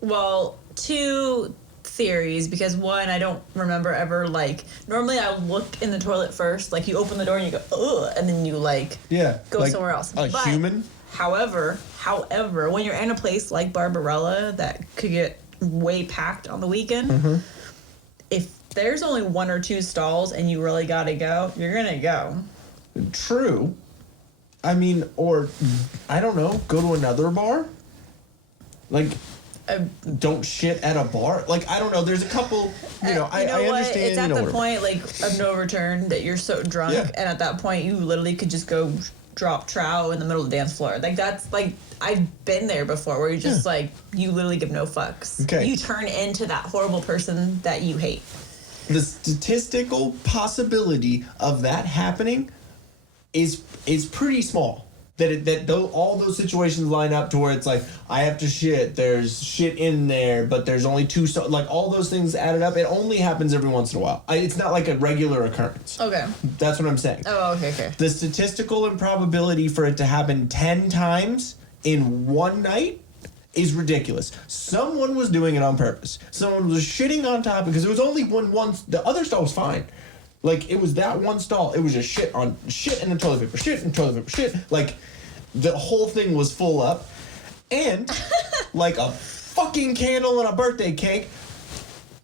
Well, two theories, because one, I don't remember ever, like, normally I look in the toilet first, like, you open the door and you go, ugh, and then you, like, go like somewhere else. A human? However, when you're in a place like Barbarella that could get way packed on the weekend, if there's only 1 or 2 stalls and you really gotta go, you're gonna go. True. I mean, or I don't know, go to another bar. Like, don't shit at a bar. Like, I don't know. There's a couple. I understand. It's at the point like of no return that you're so drunk, and at that point you literally could just go drop trow in the middle of the dance floor. Like that's like I've been there before, where you just like you literally give no fucks. Okay. You turn into that horrible person that you hate. The statistical possibility of that happening is pretty small. All those situations line up to where it's like, I have to shit, there's shit in there, but there's only 2 like all those things added up. It only happens every once in a while. It's not like a regular occurrence. Okay. That's what I'm saying. Oh, okay. The statistical improbability for it to happen 10 times in one night is ridiculous. Someone was doing it on purpose. Someone was shitting on top because it was only one. The other stall was fine. Like, it was that one stall. It was just shit and the toilet paper, shit and toilet paper, shit. Like, the whole thing was full up. And, like a fucking candle and a birthday cake,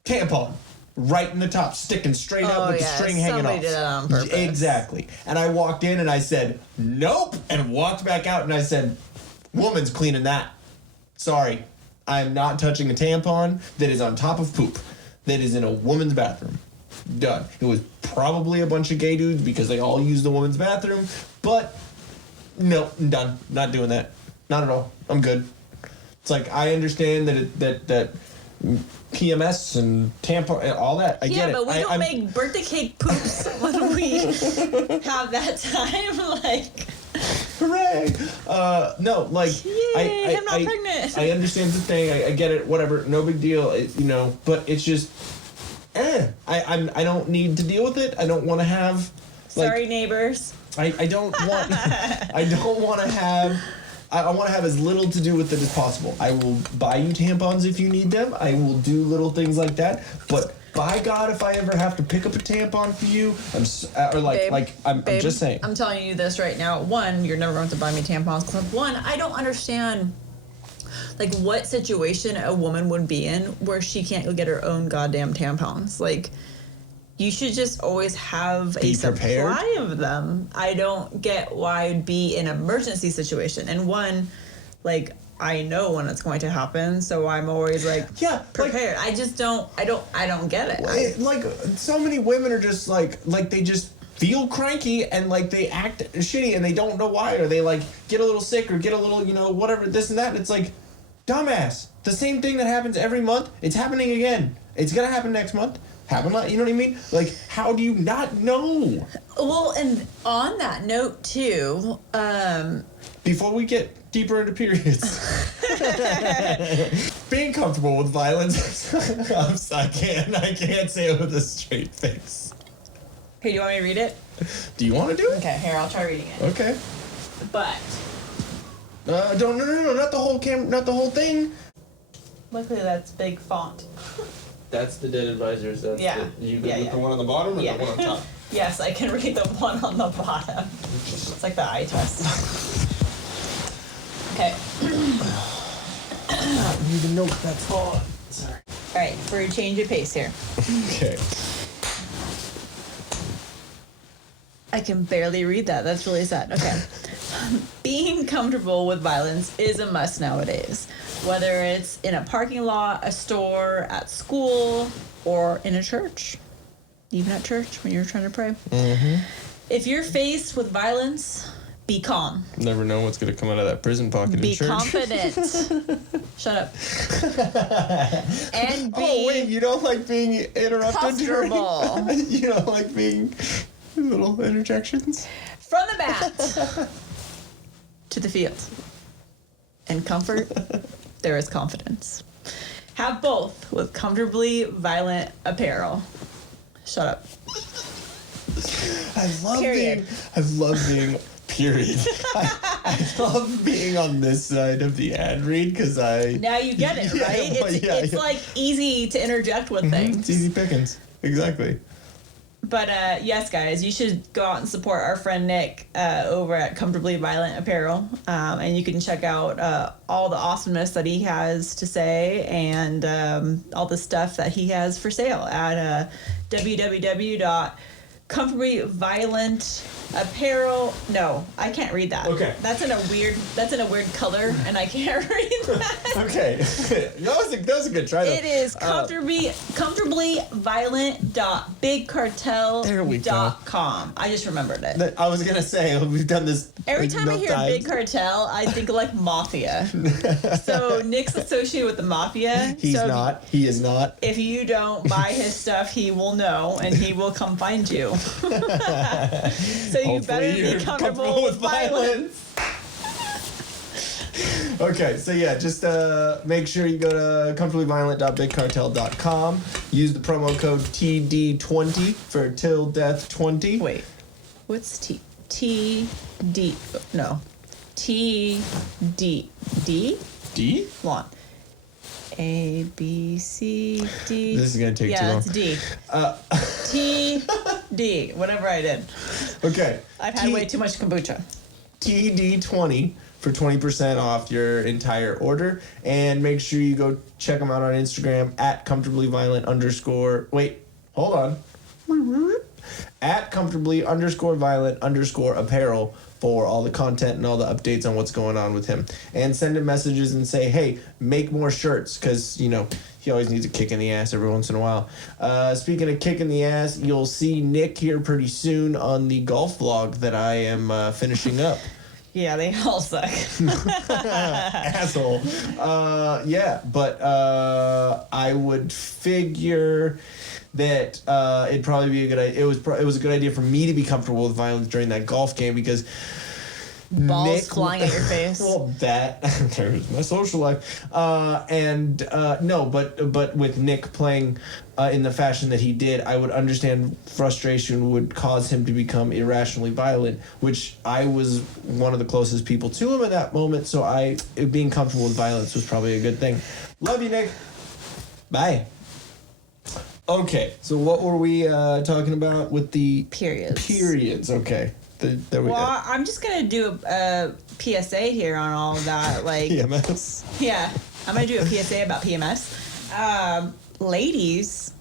tampon. Right in the top, sticking straight up with the string hanging off. Somebody did that on purpose. Exactly. And I walked in and I said, nope. And walked back out and I said, woman's cleaning that. Sorry. I'm not touching a tampon that is on top of poop. That is in a woman's bathroom. Done. It was probably a bunch of gay dudes because they all use the woman's bathroom, but no, I'm done. Not doing that. Not at all. I'm good. It's like, I understand that PMS and tampon and all that. I get it. Yeah, but we don't make birthday cake poops when we have that time. Like, hooray! No, like, yay, I'm not pregnant. I understand the thing. I get it. Whatever. No big deal. But it's just. I don't need to deal with it. I don't want to have. Like, sorry, neighbors. I don't want. I don't want to have. I want to have as little to do with it as possible. I will buy you tampons if you need them. I will do little things like that. But by God, if I ever have to pick up a tampon for you, I'm just saying. I'm telling you this right now. 1, you're never going to buy me tampons. Because 1, I don't understand. Like, what situation a woman would be in where she can't go get her own goddamn tampons. Like, you should just always have a supply of them. I don't get why it'd be an emergency situation. And 1, like, I know when it's going to happen, so I'm always like prepared. I just don't get it. Like, so many women are just like they just feel cranky and like they act shitty and they don't know why, or they like get a little sick or get a little whatever, this and that, and it's like, dumbass. The same thing that happens every month, it's happening again. It's gonna happen next month. You know what I mean? Like, how do you not know? Well, and on that note too, before we get deeper into periods, being comfortable with violence, I can't say it with a straight face. Hey, do you want me to read it? Do you want to do it? Okay, here, I'll try reading it. Okay. But no, not the whole not the whole thing. luckily that's big font. That's the dead advisors. That's you good with the one on the bottom or the one on top? Yes, I can read the one on the bottom. It's like the eye test. Okay. I need to note that font. Sorry. All right, for a change of pace here. Okay. I can barely read that. That's really sad. Okay. Being comfortable with violence is a must nowadays. Whether it's in a parking lot, a store, at school, or in a church. Even at church when you're trying to pray. Mm-hmm. If you're faced with violence, be calm. Never know what's going to come out of that prison pocket in church. Be confident. Shut up. And be oh, wait, you don't like being interrupted during... comfortable. You don't like being little interjections? From the bat to the field. In comfort, there is confidence. Have both with comfortably violent apparel. Shut up. I love Period. being period. I love being on this side of the ad read because Now you get it, right? It's like easy to interject with things. It's easy pickings. Exactly. But yes, guys, you should go out and support our friend Nick over at Comfortably Violent Apparel. And you can check out all the awesomeness that he has to say and all the stuff that he has for sale at www.comfortablyviolentapparel. No, I can't read that. Okay. That's in a weird color, and I can't read that. Okay. that was a good try, though. It is comfortablyviolent.bigcartel.com. I just remembered it. I was going to say, we've done this. Every like, time I enough hear times. Big Cartel, I think like mafia. So Nick's associated with the mafia. He's so not. He is not. If you don't buy his stuff, he will know and he will come find you. So you better Hopefully be comfortable with violence. Okay, so yeah, just make sure you go to comfortablyviolent.bigcartel.com. Use the promo code TD20 for till death 20. Wait, what's TD? No, TD. D? Hold on. A, B, C, D. This is gonna take too long. Yeah, that's D. T, D. Whatever I did. Okay. I've had way too much kombucha. TD20 for 20% off your entire order. And make sure you go check them out on Instagram at comfortablyviolent_. Wait, hold on. At comfortably_violent_apparel for all the content and all the updates on what's going on with him. And send him messages and say, hey, make more shirts, because, you know, he always needs a kick in the ass every once in a while. Speaking of kick in the ass, you'll see Nick here pretty soon on the golf vlog that I am finishing up. Yeah, they all suck. Asshole. Yeah, but I would figure that it'd probably be a good idea. It was a good idea for me to be comfortable with violence during that golf game, because Balls Nick, flying at your face. Well, that there's my social life. No, but with Nick playing in the fashion that he did, I would understand frustration would cause him to become irrationally violent, which I was one of the closest people to him at that moment. So being comfortable with violence was probably a good thing. Love you, Nick. Bye. Okay, so what were we talking about with the periods? Okay. There we go. I'm just gonna do a PSA here on all of that. Like PMS. Yeah, I'm gonna do a PSA about PMS. Ladies,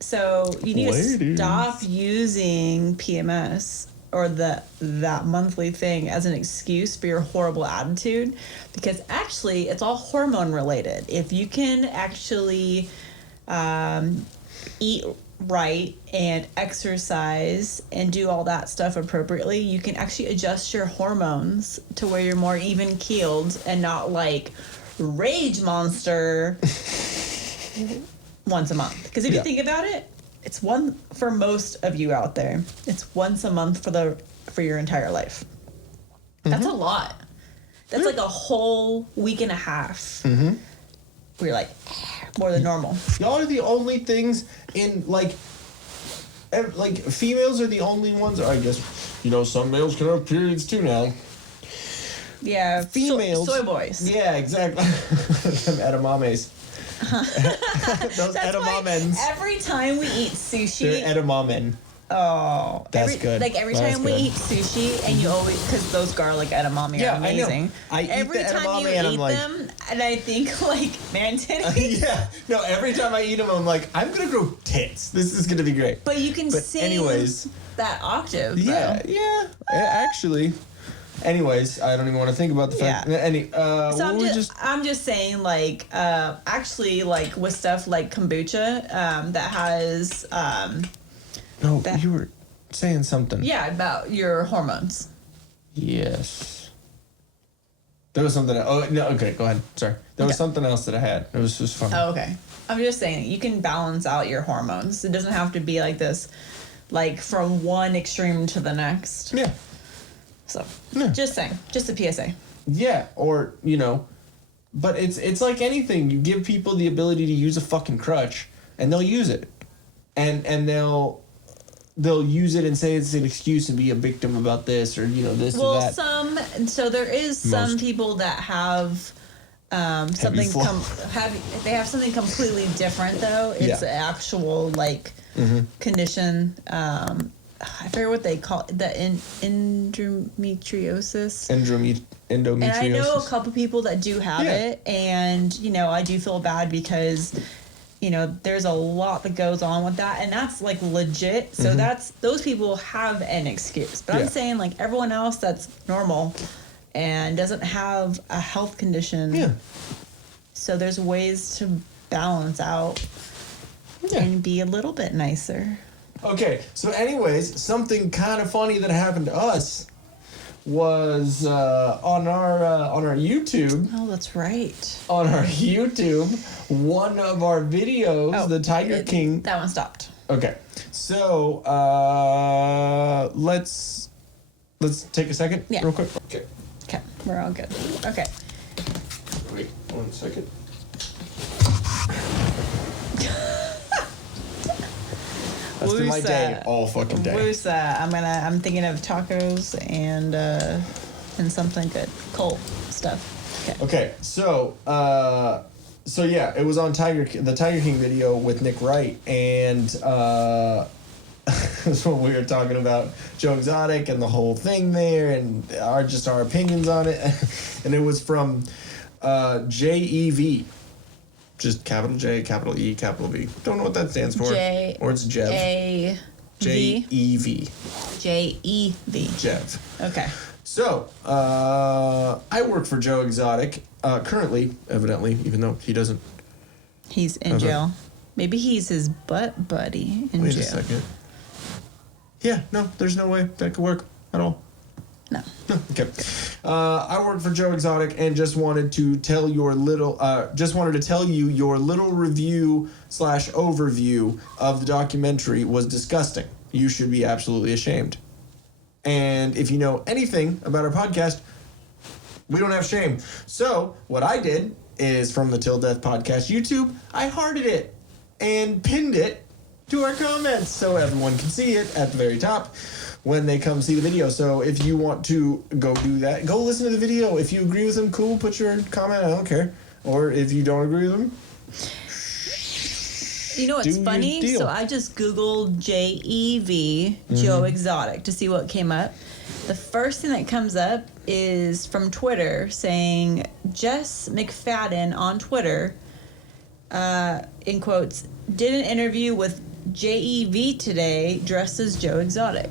so you need to stop using PMS or that monthly thing as an excuse for your horrible attitude, because actually it's all hormone related. If you can actually eat right and exercise and do all that stuff appropriately, you can actually adjust your hormones to where you're more even keeled and not like rage monster once a month. Because if you think about it, it's one for most of you out there. It's once a month for your entire life. That's a lot. That's like a whole week and a half. Where you're like more than normal. Y'all are the only things in like females are the only ones. Or I guess some males can have periods too now. Yeah, females. Soy boys. Yeah, exactly. Them edamames. Those edamamens. Every time we eat sushi, they're edamamen. Oh, that's good. Like every time we eat sushi, and you always, because those garlic edamame are amazing. I eat every the time edamame you and eat I'm like, them, and I think like man titties. Yeah, no. Every time I eat them, I'm like, I'm gonna grow tits. This is gonna be great. But you can sing that octave. Yeah, yeah. Actually. Anyways, I don't even want to think about the fact. Yeah. So I'm just saying, like, actually, like with stuff like kombucha, that has. No, you were saying something. Yeah, about your hormones. Yes. There was something. Oh no. Okay, go ahead. Sorry. There was something else that I had. It was just fun. Oh, okay. I'm just saying you can balance out your hormones. It doesn't have to be like this, like from one extreme to the next. Yeah. So, just saying, just a PSA. Yeah, or but it's like anything. You give people the ability to use a fucking crutch, and they'll use it, and they'll use it and say it's an excuse and be a victim about this or this or that. So there is some people that have something they have something completely different though. It's actual like condition. I forget what they call it, the endometriosis. Endometriosis. And I know a couple people that do have it, and I do feel bad because there's a lot that goes on with that, and that's like legit. So those people have an excuse. But I'm saying like everyone else that's normal and doesn't have a health condition. Yeah. So there's ways to balance out and be a little bit nicer. Okay, so anyways, something kind of funny that happened to us was on our YouTube. Oh, that's right. On our YouTube, one of our videos, the Tiger King. That one stopped. Okay, so let's take a second, real quick. Okay. Okay, we're all good. Okay. Wait 1 second. That's been my day all fucking day. Woosa. I'm thinking of tacos and something good. Cold stuff. Okay. So yeah, it was on the Tiger King video with Nick Wright, and that's when we were talking about Joe Exotic and the whole thing there, and our opinions on it, and it was from JEV. Just capital J, capital E, capital V. Don't know what that stands for. Or it's Jev. J-E-V. J-E-V. Jev. Okay. So, I work for Joe Exotic, currently, evidently, even though he doesn't. He's in jail. Maybe he's his butt buddy in jail. Wait a second. Yeah, no, there's no way that could work at all. No. Okay. I work for Joe Exotic and just wanted to tell you your little review / overview of the documentary was disgusting. You should be absolutely ashamed. And if you know anything about our podcast, we don't have shame. So what I did is from the Till Death Podcast YouTube, I hearted it and pinned it to our comments so everyone can see it at the very top when they come see the video. So if you want to go do that, go listen to the video. If you agree with them, cool, put your comment, I don't care. Or if you don't agree with them, you know what's funny? So I just Googled JEV, Joe Exotic, to see what came up. The first thing that comes up is from Twitter saying Jess McFadden on Twitter, in quotes, did an interview with JEV today dressed as Joe Exotic.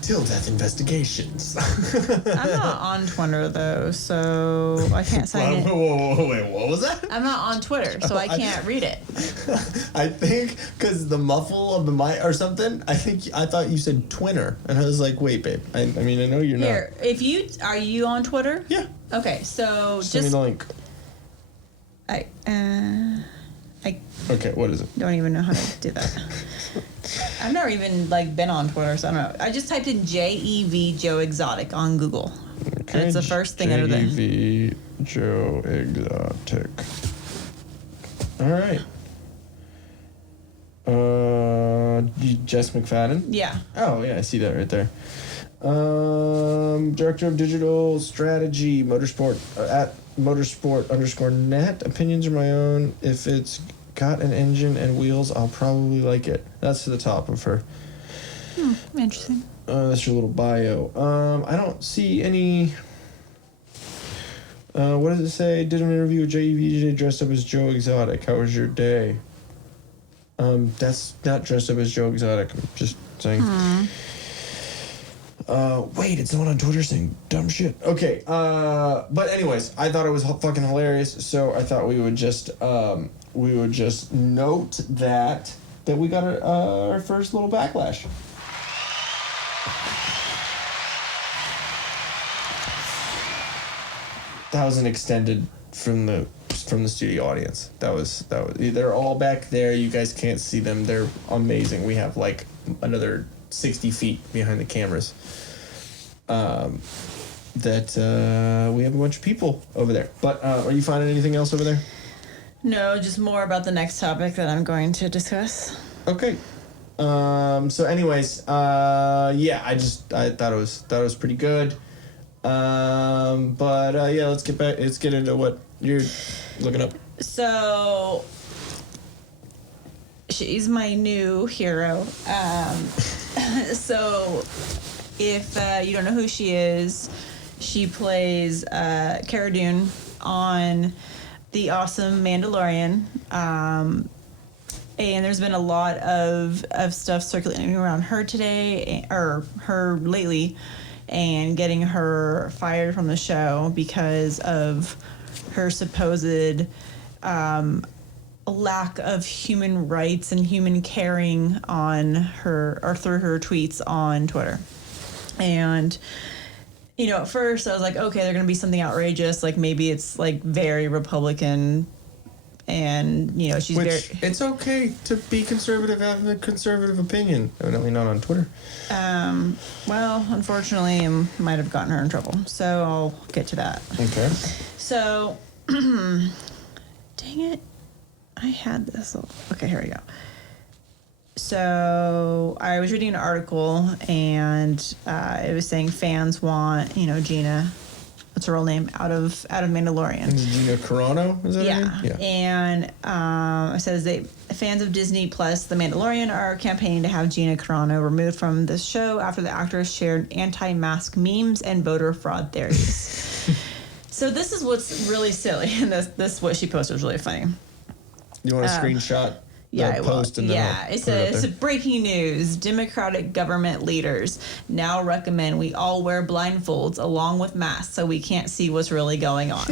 Till Death Investigations. I'm not on Twitter though, so I can't sign it. Whoa, wait, what was that? I'm not on Twitter, so I can't read it. I think because the muffle of the mic or something. I thought you said twinner, and I was like, wait, babe. I mean, I know you're not. Here, are you on Twitter? Yeah. Okay, so Send me the link. I Okay, what is it? don't even know how to do that. I've never even been on Twitter, so I don't know. I just typed in JEV Joe Exotic on Google. Okay, And it's the first thing under there. JEV Joe Exotic. All right. Jess McFadden? Yeah. Oh, yeah, I see that right there. Director of Digital Strategy, Motorsport, at motorsport_net. Opinions are my own. If it's got an engine and wheels, I'll probably like it. That's to the top of her. Interesting. That's your little bio. I don't see any. What does it say? Did an interview with JEV dressed up as Joe Exotic. How was your day? That's not dressed up as Joe Exotic. I'm just saying. Wait, it's the one on Twitter saying dumb shit. Okay, but anyways, I thought it was fucking hilarious, so I thought we would just note that we got our first little backlash. That was an extended from the studio audience. That was they're all back there. You guys can't see them. They're amazing. We have another 60 feet behind the cameras. We have a bunch of people over there. But are you finding anything else over there? No, just more about the next topic that I'm going to discuss. Okay. So anyways, yeah, I thought it was pretty good. But yeah, let's get into what you're looking up. So she's my new hero. So if you don't know who she is, she plays Cara Dune on the awesome Mandalorian. And there's been a lot of stuff circulating around her today, or her lately, and getting her fired from the show because of her supposed lack of human rights and human caring on her, or through her tweets on Twitter. And at first I was like, okay, they're gonna be something outrageous, like maybe it's like very Republican, and she's it's okay to be conservative, have a conservative opinion. Evidently not on Twitter. Well, unfortunately, it might have gotten her in trouble, so I'll get to that. Okay. So, dang it, I had this. Okay, here we go. So I was reading an article, and it was saying fans want, GIna, what's her real name, out of Mandalorian. GIna Carano, is that her name? Yeah. And it says fans of Disney Plus The Mandalorian are campaigning to have GIna Carano removed from the show after the actress shared anti-mask memes and voter fraud theories. So this is what's really silly, and this what she posted was really funny. You want a screenshot? Yeah, I will. Post and Yeah, it says breaking news: Democratic government leaders now recommend we all wear blindfolds along with masks so we can't see what's really going on.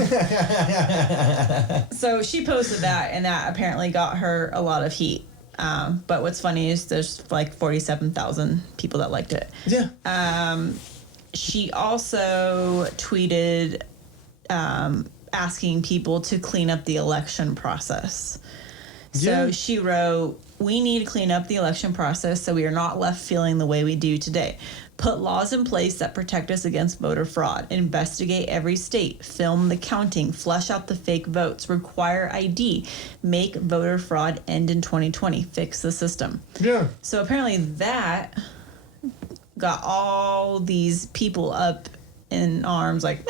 So she posted that, and that apparently got her a lot of heat. But what's funny is there's like 47,000 people that liked it. Yeah. She also tweeted asking people to clean up the election process. So she wrote, "We need to clean up the election process so we are not left feeling the way we do today. Put laws in place that protect us against voter fraud. Investigate every state. Film the counting. Flush out the fake votes. Require ID. Make voter fraud end in 2020. Fix the system." Yeah. So apparently that got all these people up in arms, like,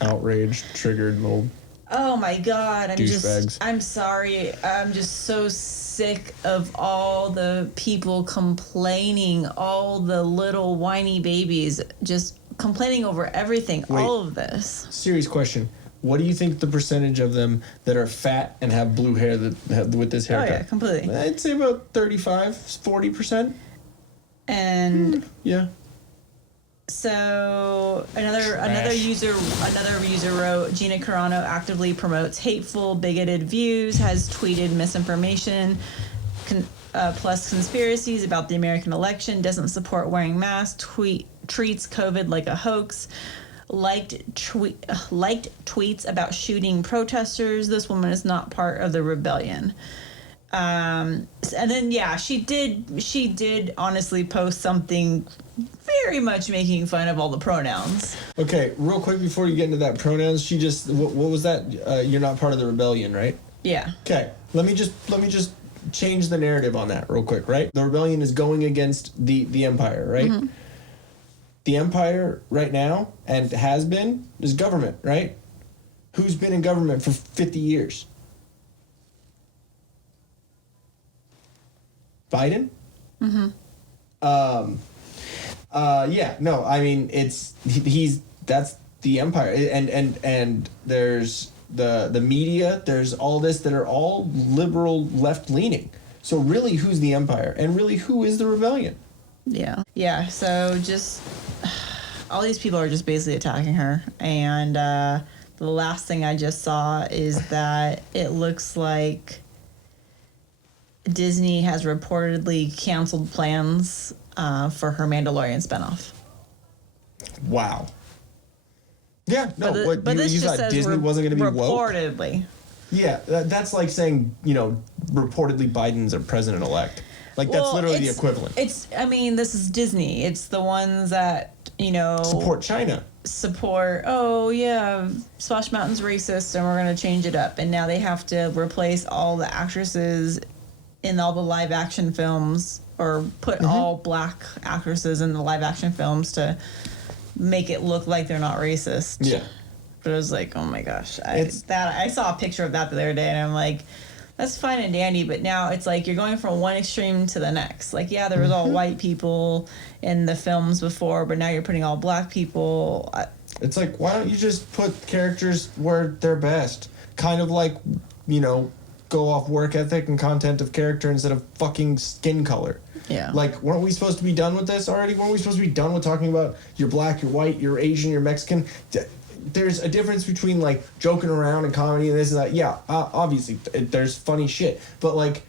Outraged, triggered, little. oh my God, Douchebags. I'm sorry. I'm just so sick of all the people complaining, all the little whiny babies just complaining over everything, Wait. all of this. Serious question. What do you think the percentage of them that are fat and have blue hair with this haircut? Oh yeah, completely. I'd say about 35, 40%. And Yeah. so another user wrote, "GIna Carano actively promotes hateful, bigoted views, has tweeted misinformation, plus conspiracies about the American election, doesn't support wearing masks, treats COVID like a hoax, liked tweets about shooting protesters. This woman is not part of the rebellion." And then she did honestly post something very much making fun of all the pronouns. Okay, real quick before you get into that pronouns, she just what was that? You're not part of the rebellion, right? Yeah. Okay, let me just change the narrative on that real quick, right? The rebellion is going against the empire, right? Mm-hmm. The empire right now, and has been, is government, right? Who's been in government for 50 years? Biden? Mm-hmm. That's the empire, and there's the media, there's all this that are all liberal, left leaning. So really, who's the empire, and really, who is the rebellion? Yeah. So just all these people are just basically attacking her, and the last thing I just saw is that it looks like Disney has reportedly canceled plans for her Mandalorian spinoff. Wow. Yeah, no, but this you just thought says Disney wasn't going to be woke? Reportedly. Yeah, that's like saying, reportedly Biden's a president-elect. Like, that's literally the equivalent. This is Disney. It's the ones that, support China. Splash Mountain's racist and we're going to change it up. And now they have to replace all the actresses in all the live action films, or put all black actresses in the live action films to make it look like they're not racist. Yeah. But I was like, oh my gosh. I saw a picture of that the other day, and I'm like, that's fine and dandy, but now it's like you're going from one extreme to the next. Like, yeah, there was all white people in the films before, but now you're putting all black people. It's like, why don't you just put characters where they're best? Kind of like, go off work ethic and content of character instead of fucking skin color. Yeah. Like, weren't we supposed to be done with this already? Weren't we supposed to be done with talking about you're black, you're white, you're Asian, you're Mexican? There's a difference between, like, joking around and comedy and this and that. Yeah, obviously, there's funny shit. But, like,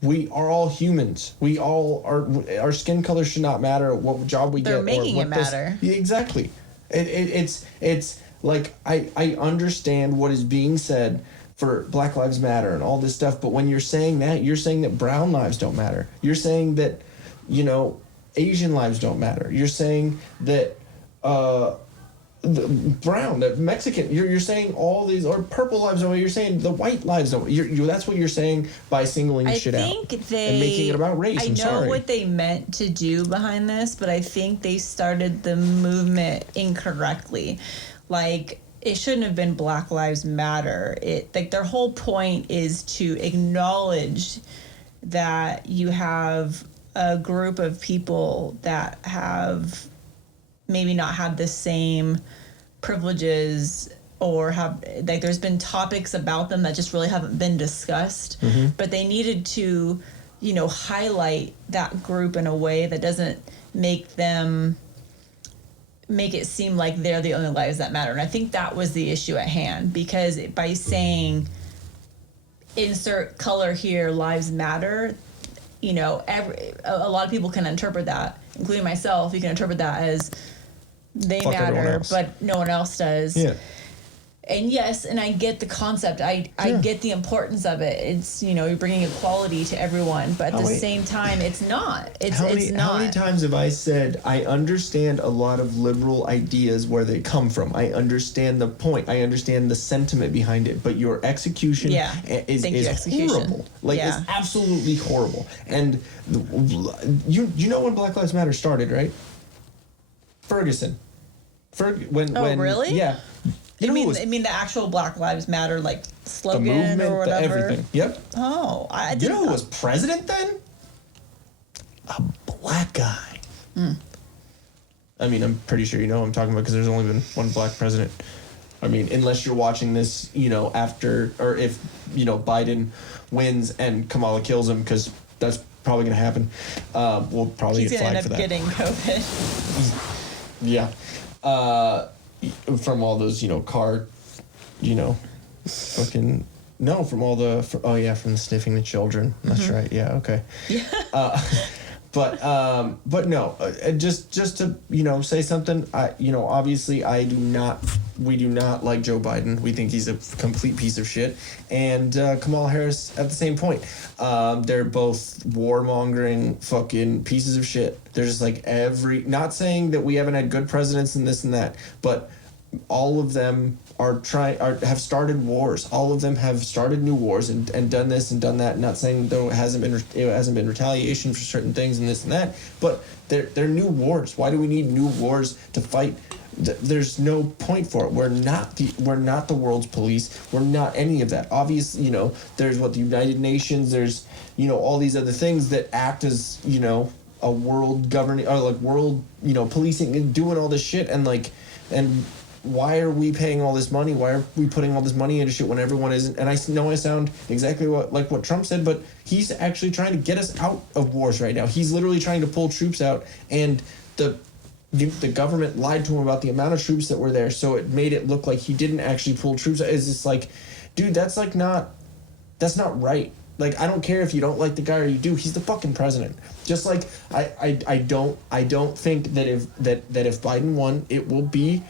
we are all humans. We all are. Our skin color should not matter what job we get. They're making or what it matter. Yeah, exactly. It's like, I understand what is being said for Black Lives Matter and all this stuff, but when you're saying that brown lives don't matter. You're saying that, Asian lives don't matter. You're saying that the brown, that Mexican, you're saying all these, or purple lives don't matter. You're saying the white lives don't matter. That's what you're saying by singling shit out and making it about race. I know what they meant to do behind this, but I think they started the movement incorrectly. Like, it shouldn't have been Black Lives Matter. Their whole point is to acknowledge that you have a group of people that have maybe not had the same privileges, or have, like, there's been topics about them that just really haven't been discussed. Mm-hmm. But they needed to, highlight that group in a way that doesn't make it seem like they're the only lives that matter. And I think that was the issue at hand, because by saying insert color here, lives matter, a lot of people can interpret that, including myself. You can interpret that as they Fuck matter, but no one else does. Yeah. And yes, and I get the concept. I get the importance of it. It's, you're bringing equality to everyone, but at the same time, it's not. It's not. How many times have I said, I understand a lot of liberal ideas where they come from. I understand the point. I understand the sentiment behind it, but your execution is horrible. Like, it's absolutely horrible. And you know when Black Lives Matter started, right? Ferguson. Really? Yeah. You mean the actual Black Lives Matter, like, slogan, the movement, or whatever? Everything. Yep. Oh, I didn't know. Who was president then? A black guy. Mm. I mean, I'm pretty sure I'm talking about, because there's only been one black president. I mean, unless you're watching this, after, or if, Biden wins and Kamala kills him, because that's probably going to happen. We'll probably get flagged for that. He's going to end up getting COVID. Yeah. From all those, car, fucking, no, from all the, from the sniffing the children. That's right. Yeah. Okay. Yeah. But no, just to, say something, obviously we do not like Joe Biden. We think he's a complete piece of shit. And Kamala Harris at the same point. They're both warmongering fucking pieces of shit. They're just like not saying that we haven't had good presidents and this and that, but all of them have started wars. All of them have started new wars and done this and done that. Not saying though it hasn't been retaliation for certain things and this and that, but they're new wars. Why do we need new wars to fight? There's no point for it. We're not the world's police. We're not any of that. Obviously, there's the United Nations. There's all these other things that act as a world governing, or like world policing and doing all this shit, and why are we paying all this money? Why are we putting all this money into shit when everyone isn't? And I know I sound exactly like what Trump said, but he's actually trying to get us out of wars right now. He's literally trying to pull troops out, and the government lied to him about the amount of troops that were there, so it made it look like he didn't actually pull troops out. It's just like, dude, that's not right. Like, I don't care if you don't like the guy or you do. He's the fucking president. Just like I don't think that if Biden won, it will be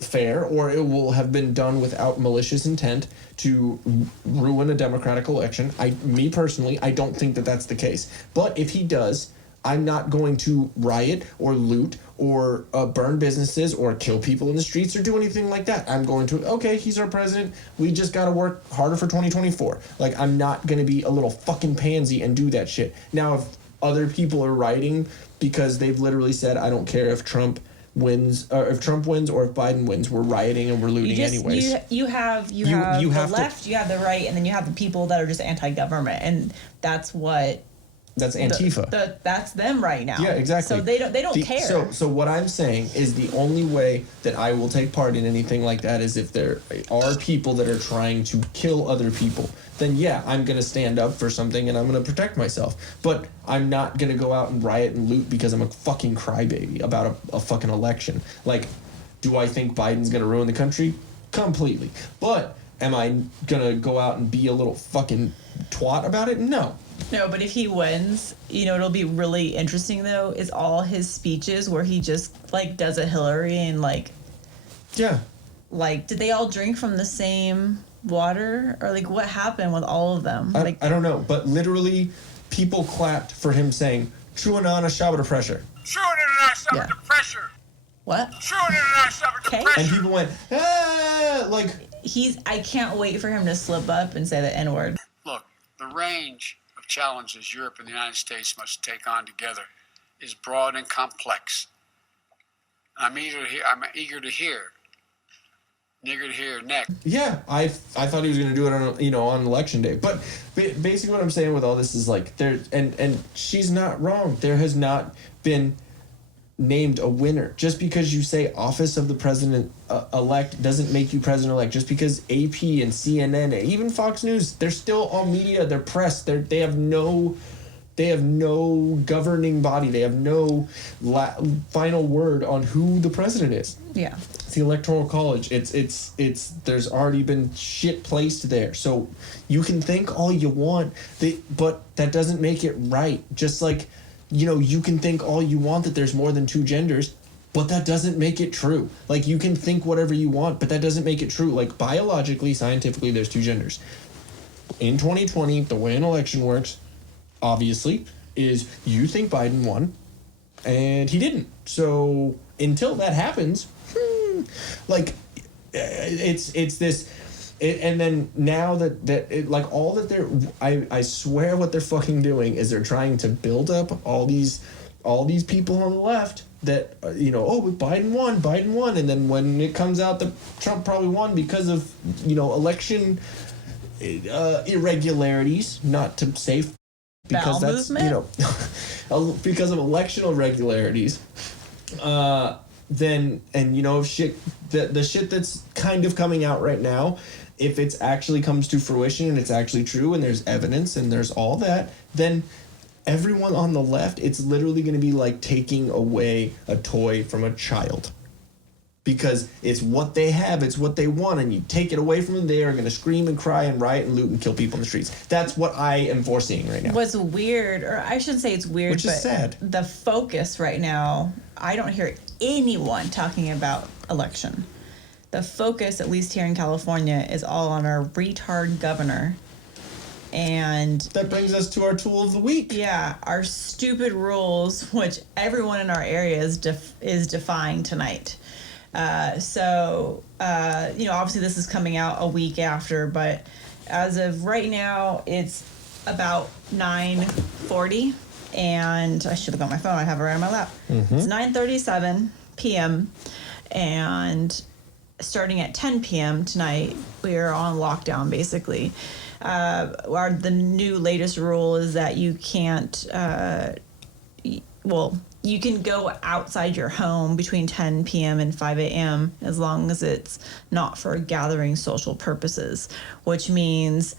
fair, or it will have been done without malicious intent to ruin a democratic election. Me personally, I don't think that that's the case. But if he does, I'm not going to riot or loot or burn businesses or kill people in the streets or do anything like that. I'm going to, okay, he's our president. We just got to work harder for 2024. Like, I'm not going to be a little fucking pansy and do that shit. Now, if other people are rioting because they've literally said, I don't care if Trump wins, or if Trump wins, or if Biden wins, we're rioting and we're looting anyways. You have you the have left, you have the right, and then you have the people that are just anti-government, and that's what. That's Antifa. That's them right now. Yeah, exactly. So they don't care. So what I'm saying is the only way that I will take part in anything like that is if there are people that are trying to kill other people. Then yeah, I'm gonna stand up for something and I'm gonna protect myself. But I'm not gonna go out and riot and loot because I'm a fucking crybaby about a fucking election. Like, do I think Biden's gonna ruin the country? Completely. But am I gonna go out and be a little fucking twat about it? No. No, but if he wins, it'll be really interesting though, is all his speeches where he just like does a Hillary and like. Yeah. Like, did they all drink from the same water? Or like what happened with all of them? I don't know, but literally people clapped for him saying, "True and honest, shower pressure." True and honest, shower pressure. What? True and honest, shower pressure. And people went, ah, like. I can't wait for him to slip up and say the N-word. Look, the range of challenges Europe and the United States must take on together is broad and complex. I'm eager to hear next. Yeah, I thought he was going to do it on election day. But basically what I'm saying with all this is like and she's not wrong. There has not been named a winner. Just because you say office of the president elect doesn't make you president elect. Just because AP and CNN and even Fox News, they're still all media, they're press, they have no governing body. They have no final word on who the president is. Yeah. It's the Electoral College. It's there's already been shit placed there. So you can think all you want, but that doesn't make it right. Just like, you can think all you want that there's more than two genders, but that doesn't make it true. Like, you can think whatever you want, but that doesn't make it true. Like, biologically, scientifically, there's two genders. In 2020, the way an election works, obviously, is you think Biden won, and he didn't. So until that happens, it's this. And then now I swear what they're fucking doing is they're trying to build up all these people on the left that Biden won, and then when it comes out that Trump probably won because of election irregularities, not to say because bowel that's movement? Because of election irregularities, then shit the shit that's kind of coming out right now, if it's actually comes to fruition and it's actually true and there's evidence and there's all that, then everyone on the left, it's literally going to be like taking away a toy from a child. Because it's what they have, it's what they want, and you take it away from them, they are going to scream and cry and riot and loot and kill people in the streets. That's what I am foreseeing right now. What's weird, or I shouldn't say it's weird, which is sad. The focus right now, I don't hear anyone talking about election. The focus, at least here in California, is all on our retard governor. And that brings us to our tool of the week. Yeah, our stupid rules, which everyone in our area is defying tonight. Obviously this is coming out a week after, but as of right now, it's about 9:40, and I should have got my phone. I have it right on my lap. Mm-hmm. It's 9:37 p.m. and starting at 10 p.m. tonight, we are on lockdown basically. The new latest rule is that you can't. You can go outside your home between 10 p.m. and 5 a.m. as long as it's not for gathering social purposes, which means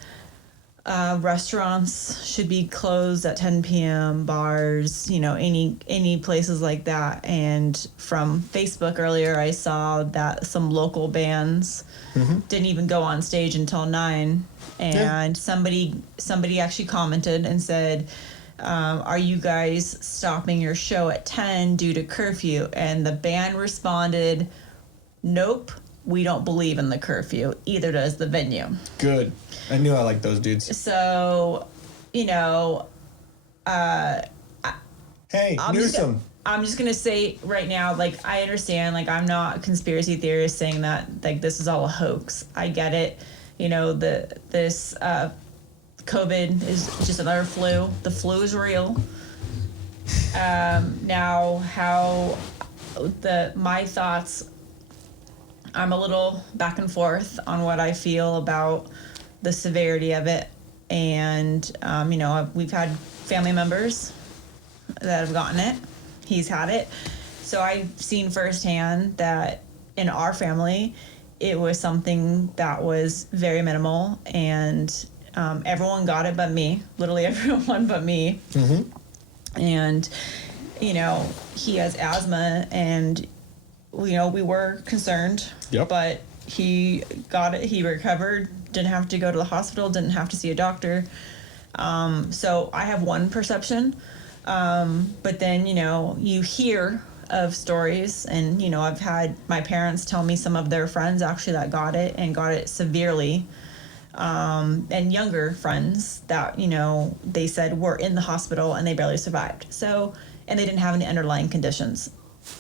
restaurants should be closed at 10 p.m., bars, any places like that. And from Facebook earlier, I saw that some local bands didn't even go on stage until 9. And somebody actually commented and said, are you guys stopping your show at 10 due to curfew? And the band responded, nope, we don't believe in the curfew. Either does the venue. Good. I knew I liked those dudes. So, hey, Newsom. I'm just going to say right now, I understand, I'm not a conspiracy theorist saying that, this is all a hoax. I get it. This COVID is just another flu. The flu is real. Now, how my thoughts, I'm a little back and forth on what I feel about the severity of it. And, we've had family members that have gotten it. He's had it. So I've seen firsthand that in our family, it was something that was very minimal, and everyone got it but me. Literally everyone but me. Mm-hmm. And, he has asthma, and, we were concerned. Yep. But he got it. He recovered. Didn't have to go to the hospital. Didn't have to see a doctor. So I have one perception. But then, you hear of stories, and I've had my parents tell me some of their friends actually that got it and got it severely, and younger friends that they said were in the hospital and they barely survived. So, and they didn't have any underlying conditions.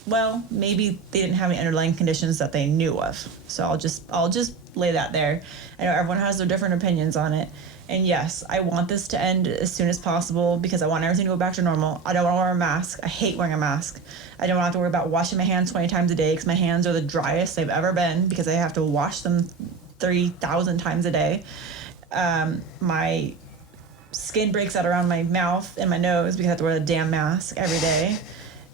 Well, maybe they didn't have any underlying conditions that they knew of. So I'll just lay that there. I know everyone has their different opinions on it. And yes, I want this to end as soon as possible because I want everything to go back to normal. I don't want to wear a mask. I hate wearing a mask. I don't have to worry about washing my hands 20 times a day because my hands are the driest they've ever been because I have to wash them 30,000 times a day. My skin breaks out around my mouth and my nose because I have to wear the damn mask every day.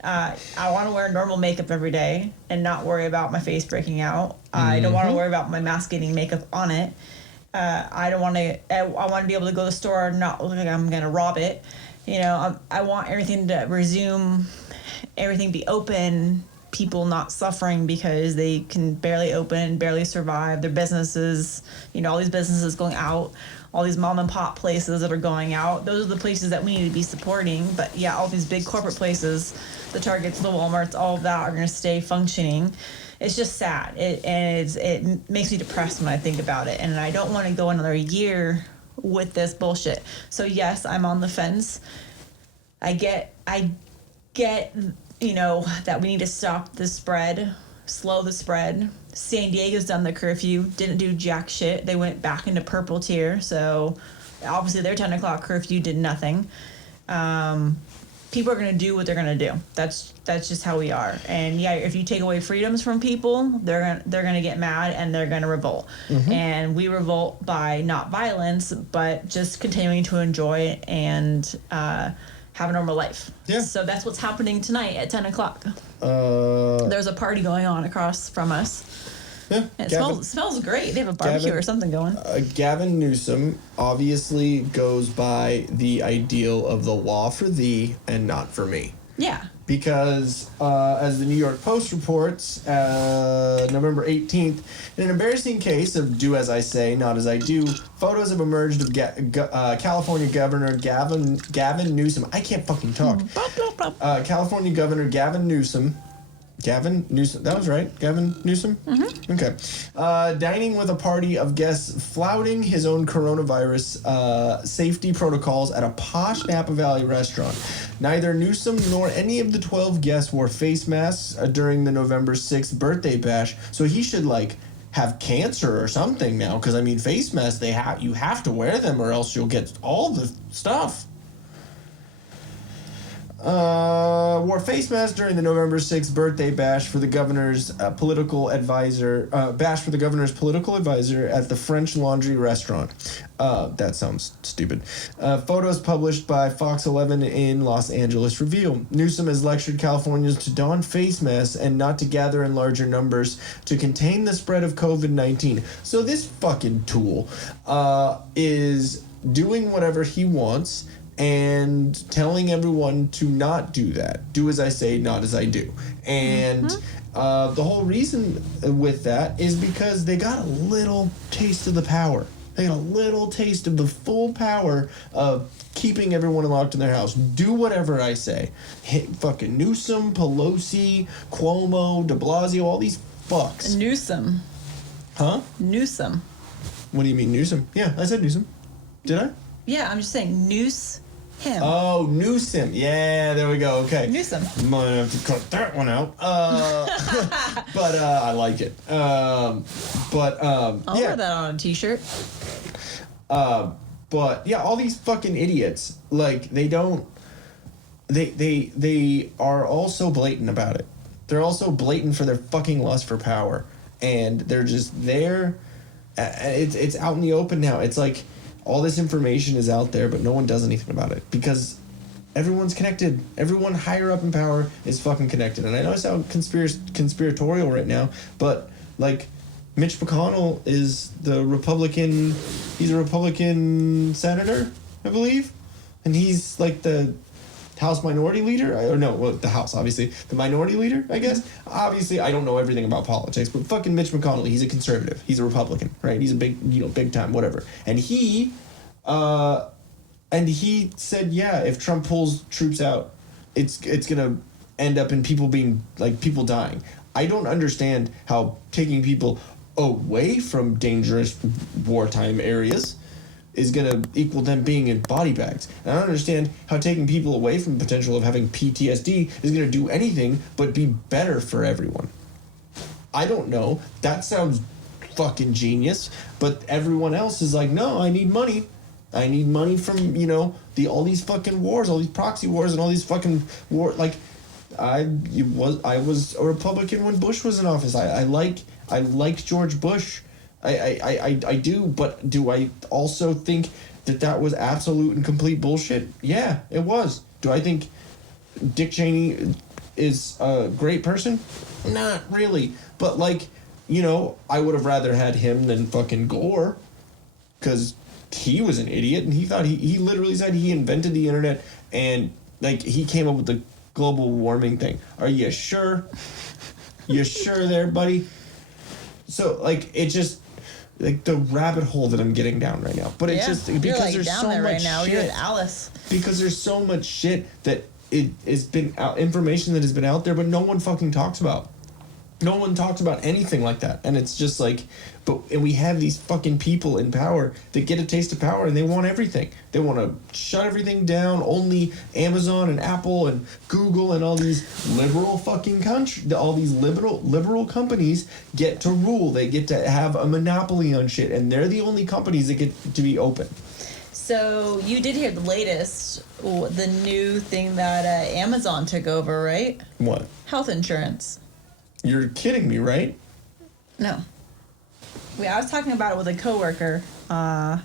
I want to wear normal makeup every day and not worry about my face breaking out. I don't want to worry about my mask getting makeup on it. I don't want to. I want to be able to go to the store and not look like I'm gonna rob it. I want everything to resume, everything be open. People not suffering because they can barely open, barely survive. Their businesses, all these businesses going out, all these mom and pop places that are going out. Those are the places that we need to be supporting. But yeah, all these big corporate places, the Targets, the Walmarts, all of that are gonna stay functioning. It's just sad. It makes me depressed when I think about it. And I don't want to go another year with this bullshit. So yes, I'm on the fence. I get, that we need to stop the spread, slow the spread. San Diego's done the curfew, didn't do jack shit. They went back into purple tier. So obviously their 10 o'clock curfew did nothing. People are going to do what they're going to do. That's just how we are. And yeah, if you take away freedoms from people, they're going to get mad and they're going to revolt. Mm-hmm. And we revolt by not violence, but just continuing to enjoy and have a normal life. Yeah. So that's what's happening tonight at 10 o'clock. There's a party going on across from us. Yeah, it smells great. They have a barbecue or something going. Gavin Newsom obviously goes by the ideal of the law for thee and not for me. Yeah. Because, as the New York Post reports, November 18th, in an embarrassing case of do as I say, not as I do, photos have emerged of California Governor Gavin Newsom. I can't fucking talk. California Governor Gavin Newsom, that was right. Gavin Newsom? Mm-hmm. Okay. Dining with a party of guests flouting his own coronavirus safety protocols at a posh Napa Valley restaurant. Neither Newsom nor any of the 12 guests wore face masks during the November 6th birthday bash, so he should, have cancer or something now, because, face masks, you have to wear them or else you'll get all the stuff. Wore face masks during the November 6th birthday bash for the governor's political advisor at the French Laundry restaurant. That sounds stupid. Photos published by Fox 11 in Los Angeles reveal Newsom has lectured Californians to don face masks and not to gather in larger numbers to contain the spread of COVID-19. So this fucking tool is doing whatever he wants and telling everyone to not do that. Do as I say, not as I do. And the whole reason with that is because they got a little taste of the power. They got a little taste of the full power of keeping everyone locked in their house. Do whatever I say. Fucking Newsom, Pelosi, Cuomo, de Blasio, all these fucks. Newsom. Huh? Newsom. What do you mean Newsom? Yeah, I said Newsom. Did I? Yeah, I'm just saying noose him. Oh, Newsom. Yeah, there we go. Okay. Newsom. I'm going to have to cut that one out. But I like it. I'll wear that on a t-shirt. But yeah, all these fucking idiots, they don't, they are all so blatant about it. they're also blatant for their fucking lust for power. And they're just there. It's out in the open now. It's like all this information is out there, but no one does anything about it because everyone's connected. Everyone higher up in power is fucking connected. And I know I sound conspiratorial right now, but like Mitch McConnell is the Republican. He's a Republican senator, I believe, and he's like the House Minority Leader. Or no, well, the House, obviously. The Minority Leader, I guess. Obviously, I don't know everything about politics, but fucking Mitch McConnell, he's a conservative. He's a Republican, right? He's a big, big time, whatever. And he said, yeah, if Trump pulls troops out, it's gonna end up in people dying. I don't understand how taking people away from dangerous wartime areas is going to equal them being in body bags. And I don't understand how taking people away from the potential of having PTSD is going to do anything but be better for everyone. I don't know. That sounds fucking genius. But everyone else is like, no, I need money. I need money from, all these fucking wars, all these proxy wars and all these fucking war. Like, I was a Republican when Bush was in office. I liked George Bush. I do, but do I also think that was absolute and complete bullshit? Yeah, it was. Do I think Dick Cheney is a great person? Not really. But, I would have rather had him than fucking Gore. Because he was an idiot, and he thought he literally said he invented the internet, and, he came up with the global warming thing. Are you sure? You sure there, buddy? So, it just... the rabbit hole that I'm getting down right now. But it's just because there's so much right now. shit. You're at Alice. Because there's so much shit that it has been out, information that has been out there, but no one fucking talks about. No one talks about anything like that. And it's just and we have these fucking people in power that get a taste of power and they want everything. They want to shut everything down. Only Amazon and Apple and Google and all these liberal fucking all these liberal companies get to rule. They get to have a monopoly on shit, and they're the only companies that get to be open. So you did hear the latest, the new thing that Amazon took over, right? What? Health insurance. You're kidding me, right? No. I was talking about it with a coworker on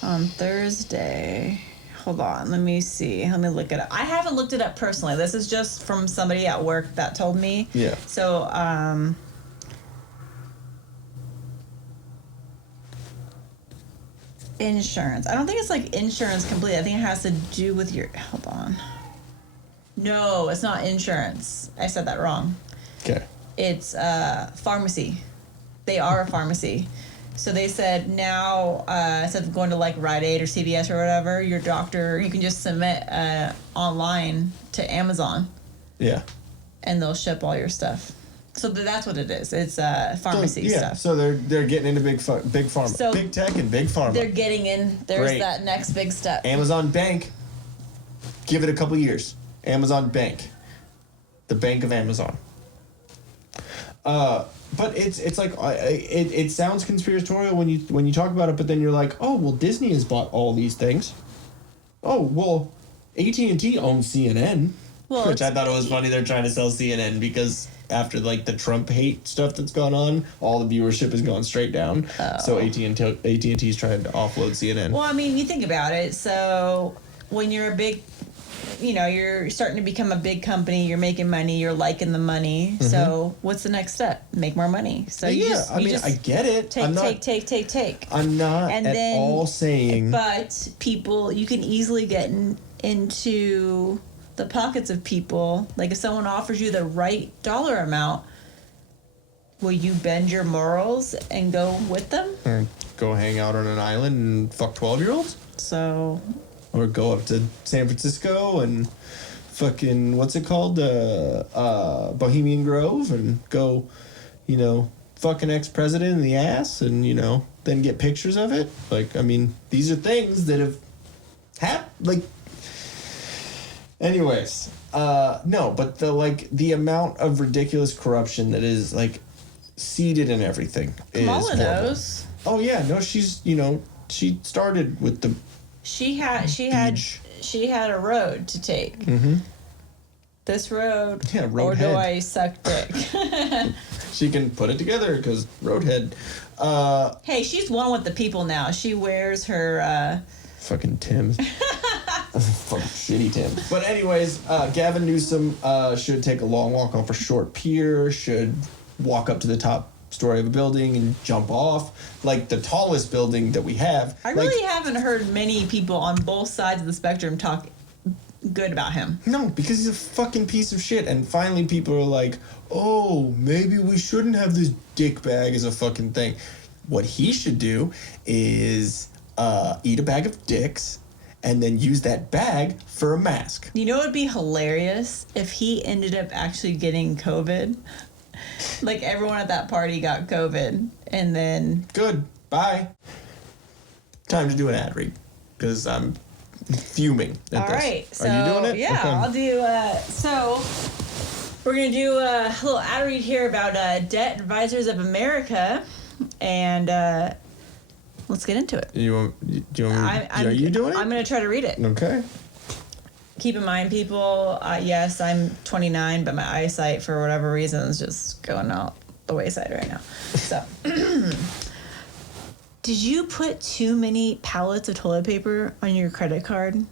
Thursday. Hold on, let me see. Let me look it up. I haven't looked it up personally. This is just from somebody at work that told me. Yeah. So, insurance. I don't think it's insurance completely. I think it has to do with your... Hold on. No, it's not insurance. I said that wrong. Okay. It's pharmacy. They are a pharmacy. So they said now, instead of going to Rite Aid or CVS or whatever, your doctor, you can just submit online to Amazon. Yeah. And they'll ship all your stuff. So that's what it is. It's pharmacy stuff. So they're getting into big pharma. So big tech and big pharma. They're getting in. There's Great. that next big step. Amazon Bank. Give it a couple years. Amazon Bank. The Bank of Amazon. But it sounds conspiratorial when you talk about it, but then you're like, oh well, Disney has bought all these things. Oh well, AT&T owns CNN, which I thought it was funny. They're trying to sell CNN because after the Trump hate stuff that's gone on, all the viewership has gone straight down. Oh. So AT&T is trying to offload CNN. Well, I mean, you think about it. So when you're a big you're starting to become a big company, you're making money, you're liking the money. Mm-hmm. So what's the next step? Make more money. So I get it. Take. I'm not all saying. But people, you can easily get into the pockets of people. If someone offers you the right dollar amount, will you bend your morals and go with them? Or go hang out on an island and fuck 12-year-olds? So... Or go up to San Francisco and fucking, what's it called? Bohemian Grove and go, fuck an ex-president in the ass and, then get pictures of it. These are things that have happened. Anyways, no, but the amount of ridiculous corruption that is, seeded in everything Kamala knows. Oh, yeah. No, she's, she started with the... She had a road to take. Mm-hmm. this road. Yeah, Or do roadhead. I suck dick? She can put it together because roadhead. Hey, she's one with the people now. She wears her. Fucking Tim's. Fucking shitty Tim. But anyways, Gavin Newsom should take a long walk off a short pier, should walk up to the top story of a building and jump off. Like the tallest building that we have. I really haven't heard many people on both sides of the spectrum talk good about him. No, because he's a fucking piece of shit. And finally people are like, oh, maybe we shouldn't have this dick bag as a fucking thing. What he should do is eat a bag of dicks and then use that bag for a mask. You know what would be hilarious? If he ended up actually getting COVID. Like everyone at that party got COVID and then... Good. Bye. Time to do an ad read because I'm fuming at All this. right. So, Are you doing it? Yeah, Okay. I'll do... So we're going to do a little ad read here about Debt Advisors of America. And let's get into it. Do you want me are you doing it? I'm going to try to read it. Okay. Keep in mind, people, yes, I'm 29, but my eyesight, for whatever reason, is just going out the wayside right now. So, did you put too many pallets of toilet paper on your credit card?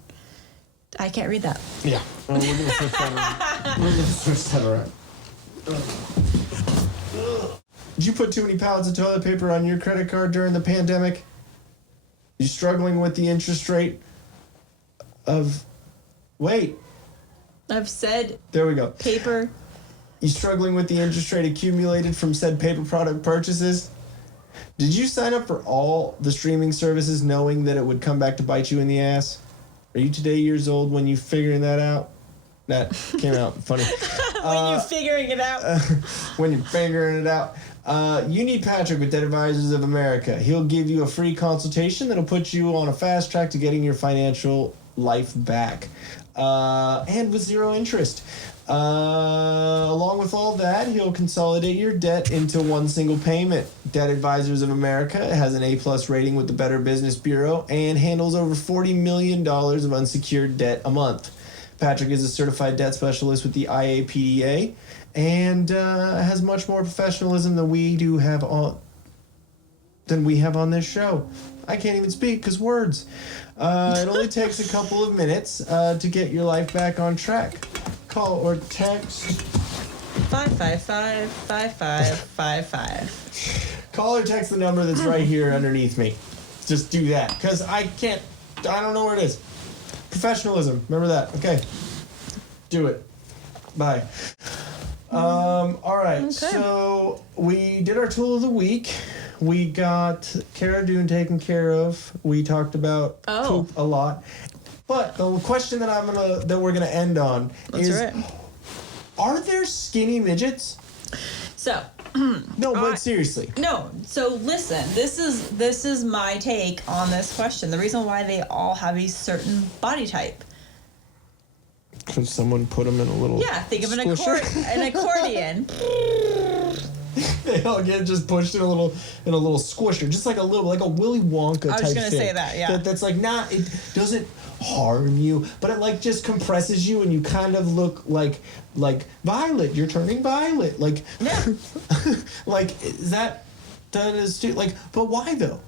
I can't read that. Yeah. We're going to switch that around. Did you put too many pallets of toilet paper on your credit card during the pandemic? You struggling with the interest rate of... Wait. I've said There we go. paper. You struggling with the interest rate accumulated from said paper product purchases? Did you sign up for all the streaming services knowing that it would come back to bite you in the ass? Are you today years old when you figuring that out? That came out funny. When you're figuring it out. When you're figuring it out. You need Patrick with Debt Advisors of America. He'll give you a free consultation that'll put you on a fast track to getting your financial life back. And with zero interest. Along with all that, he'll consolidate your debt into one single payment. Debt Advisors of America has an A+ rating with the Better Business Bureau and handles over $40 million of unsecured debt a month. Patrick is a certified debt specialist with the IAPDA and has much more professionalism than we have on this show. I can't even speak because words. It only takes a couple of minutes to get your life back on track. Call or text 555-5555. Call or text the number that's right here underneath me. Just do that because I don't know where it is. Professionalism. Remember that. Okay. Do it. Bye. All right. Okay. So we did our tool of the week. We got Cara Dune taken care of. We talked about poop a lot. But the question that we're gonna end on is: are there skinny midgets? So. No, but seriously. No. So listen, this is my take on this question. The reason why they all have a certain body type. Because someone put them in a little. Yeah, think of an squisher. accordion. They all get just pushed in a little squisher, just like a Willy Wonka type thing. I was gonna say that, yeah. That's like it doesn't harm you, but it like just compresses you, and you kind of look like Violet. You're turning violet. Like, Yeah. like is that is like, but why though?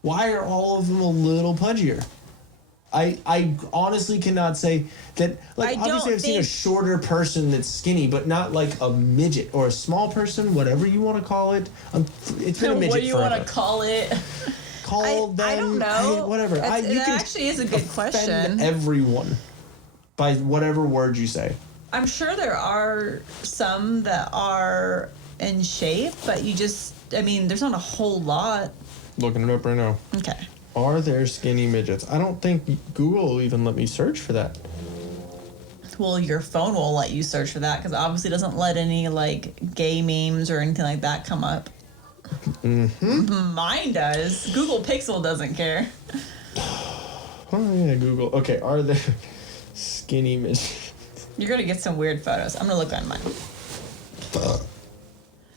Why are all of them a little pudgier? I honestly cannot say that. Like, obviously, I've seen a shorter person that's skinny, but not like a midget or a small person, whatever you want to call it. It's been a midget What do you forever. want to call it? Call them. I don't know. Whatever. It You can actually is a good question. offend everyone by whatever word you say. I'm sure there are some that are in shape, but there's not a whole lot. Looking it up right now. Okay. Are there skinny midgets? I don't think Google will even let me search for that. Well, your phone will let you search for that because obviously it doesn't let any like gay memes or anything like that come up. Mm-hmm. Mine does. Google Pixel doesn't care. Oh yeah, Google. Okay, are there skinny midgets? You're gonna get some weird photos. I'm gonna look on mine.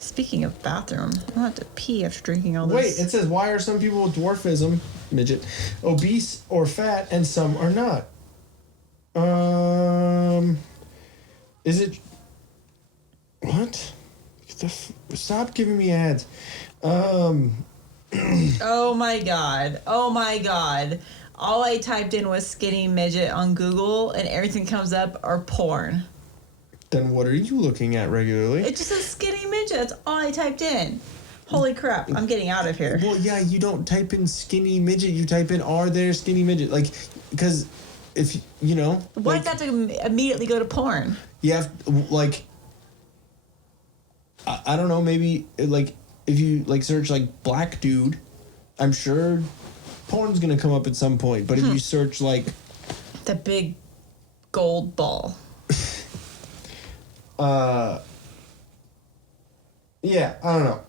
Speaking of bathroom, I'll have to pee after drinking all this. Wait, it says, why are some people with dwarfism, midget, obese or fat, and some are not? Is it? What? Stop giving me ads. Oh my god. Oh my god. All I typed in was skinny midget on Google, and everything comes up are porn. Then what are you looking at regularly? It just says skinny midget. That's all I typed in. Holy crap. I'm getting out of here. Well, yeah, you don't type in skinny midget. You type in, are there skinny midget? Like, because if, you know. Why like, does that have to immediately go to porn? you have, like, I don't know, maybe, like, if you, like, search, like, black dude, I'm sure porn's gonna come up at some point. But if you search, like... The big gold ball. Yeah, I don't know.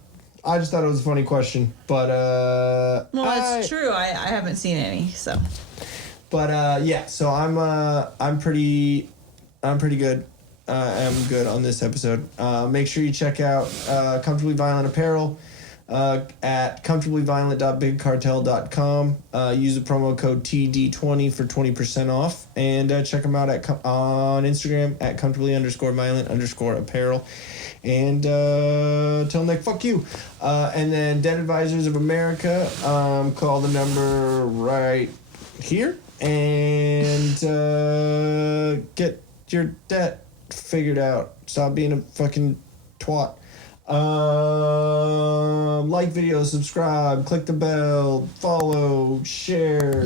I just thought it was a funny question, but Well, it's true. I haven't seen any, so. But yeah, so I'm pretty good. I'm good on this episode. Make sure you check out Comfortably Violent Apparel at comfortablyviolent.bigcartel.com. Use the promo code TD20 for 20% off, and check them out on Instagram at comfortably_violent_apparel. And tell Nick, fuck you. And then Debt Advisors of America, call the number right here and get your debt figured out. Stop being a fucking twat. Like videos, subscribe, click the bell, follow, share,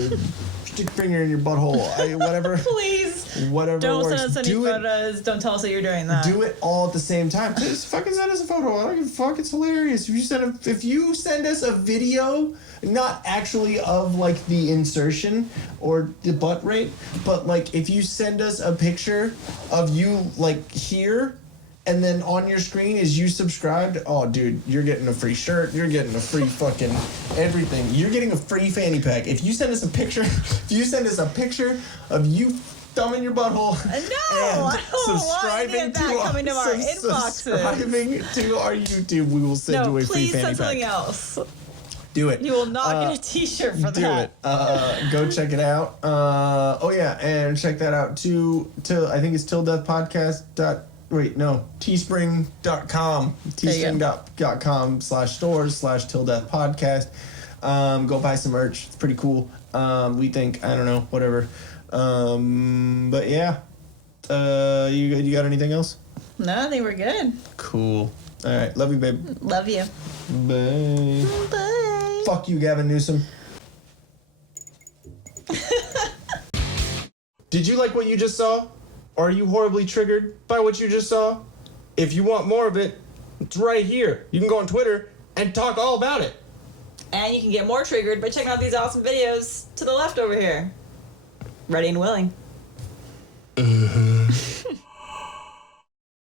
stick finger in your butthole, whatever. Please. Whatever Don't works. send us any photos. Don't tell us that you're doing that. Do it all at the same time. Just fucking send us a photo. I don't give a fuck. It's hilarious. If you send us a video, not actually of like the insertion or the butt rate, but like if you send us a picture of you like here, and then on your screen is you subscribed, oh dude, you're getting a free shirt, you're getting a free fucking everything. You're getting a free fanny pack. If you send us a picture of you thumbing your butthole No, and I don't subscribing want any of that coming to our inboxes. subscribing to our YouTube, we will send you a free please fanny send pack. something else. Do it. You will not get a t-shirt for Do that. it. Go check it out. Oh yeah, and check that out too. I think it's teespring.com. Teespring.com/stores/tilldeathpodcast. Go buy some merch. It's pretty cool. We think, I don't know, whatever. But yeah. You got anything else? No, I think we're good. Cool. All right. Love you, babe. Love you. Bye. Bye. Fuck you, Gavin Newsom. Did you like what you just saw? Or are you horribly triggered by what you just saw? If you want more of it, it's right here. You can go on Twitter and talk all about it. And you can get more triggered by checking out these awesome videos to the left over here. Ready and willing.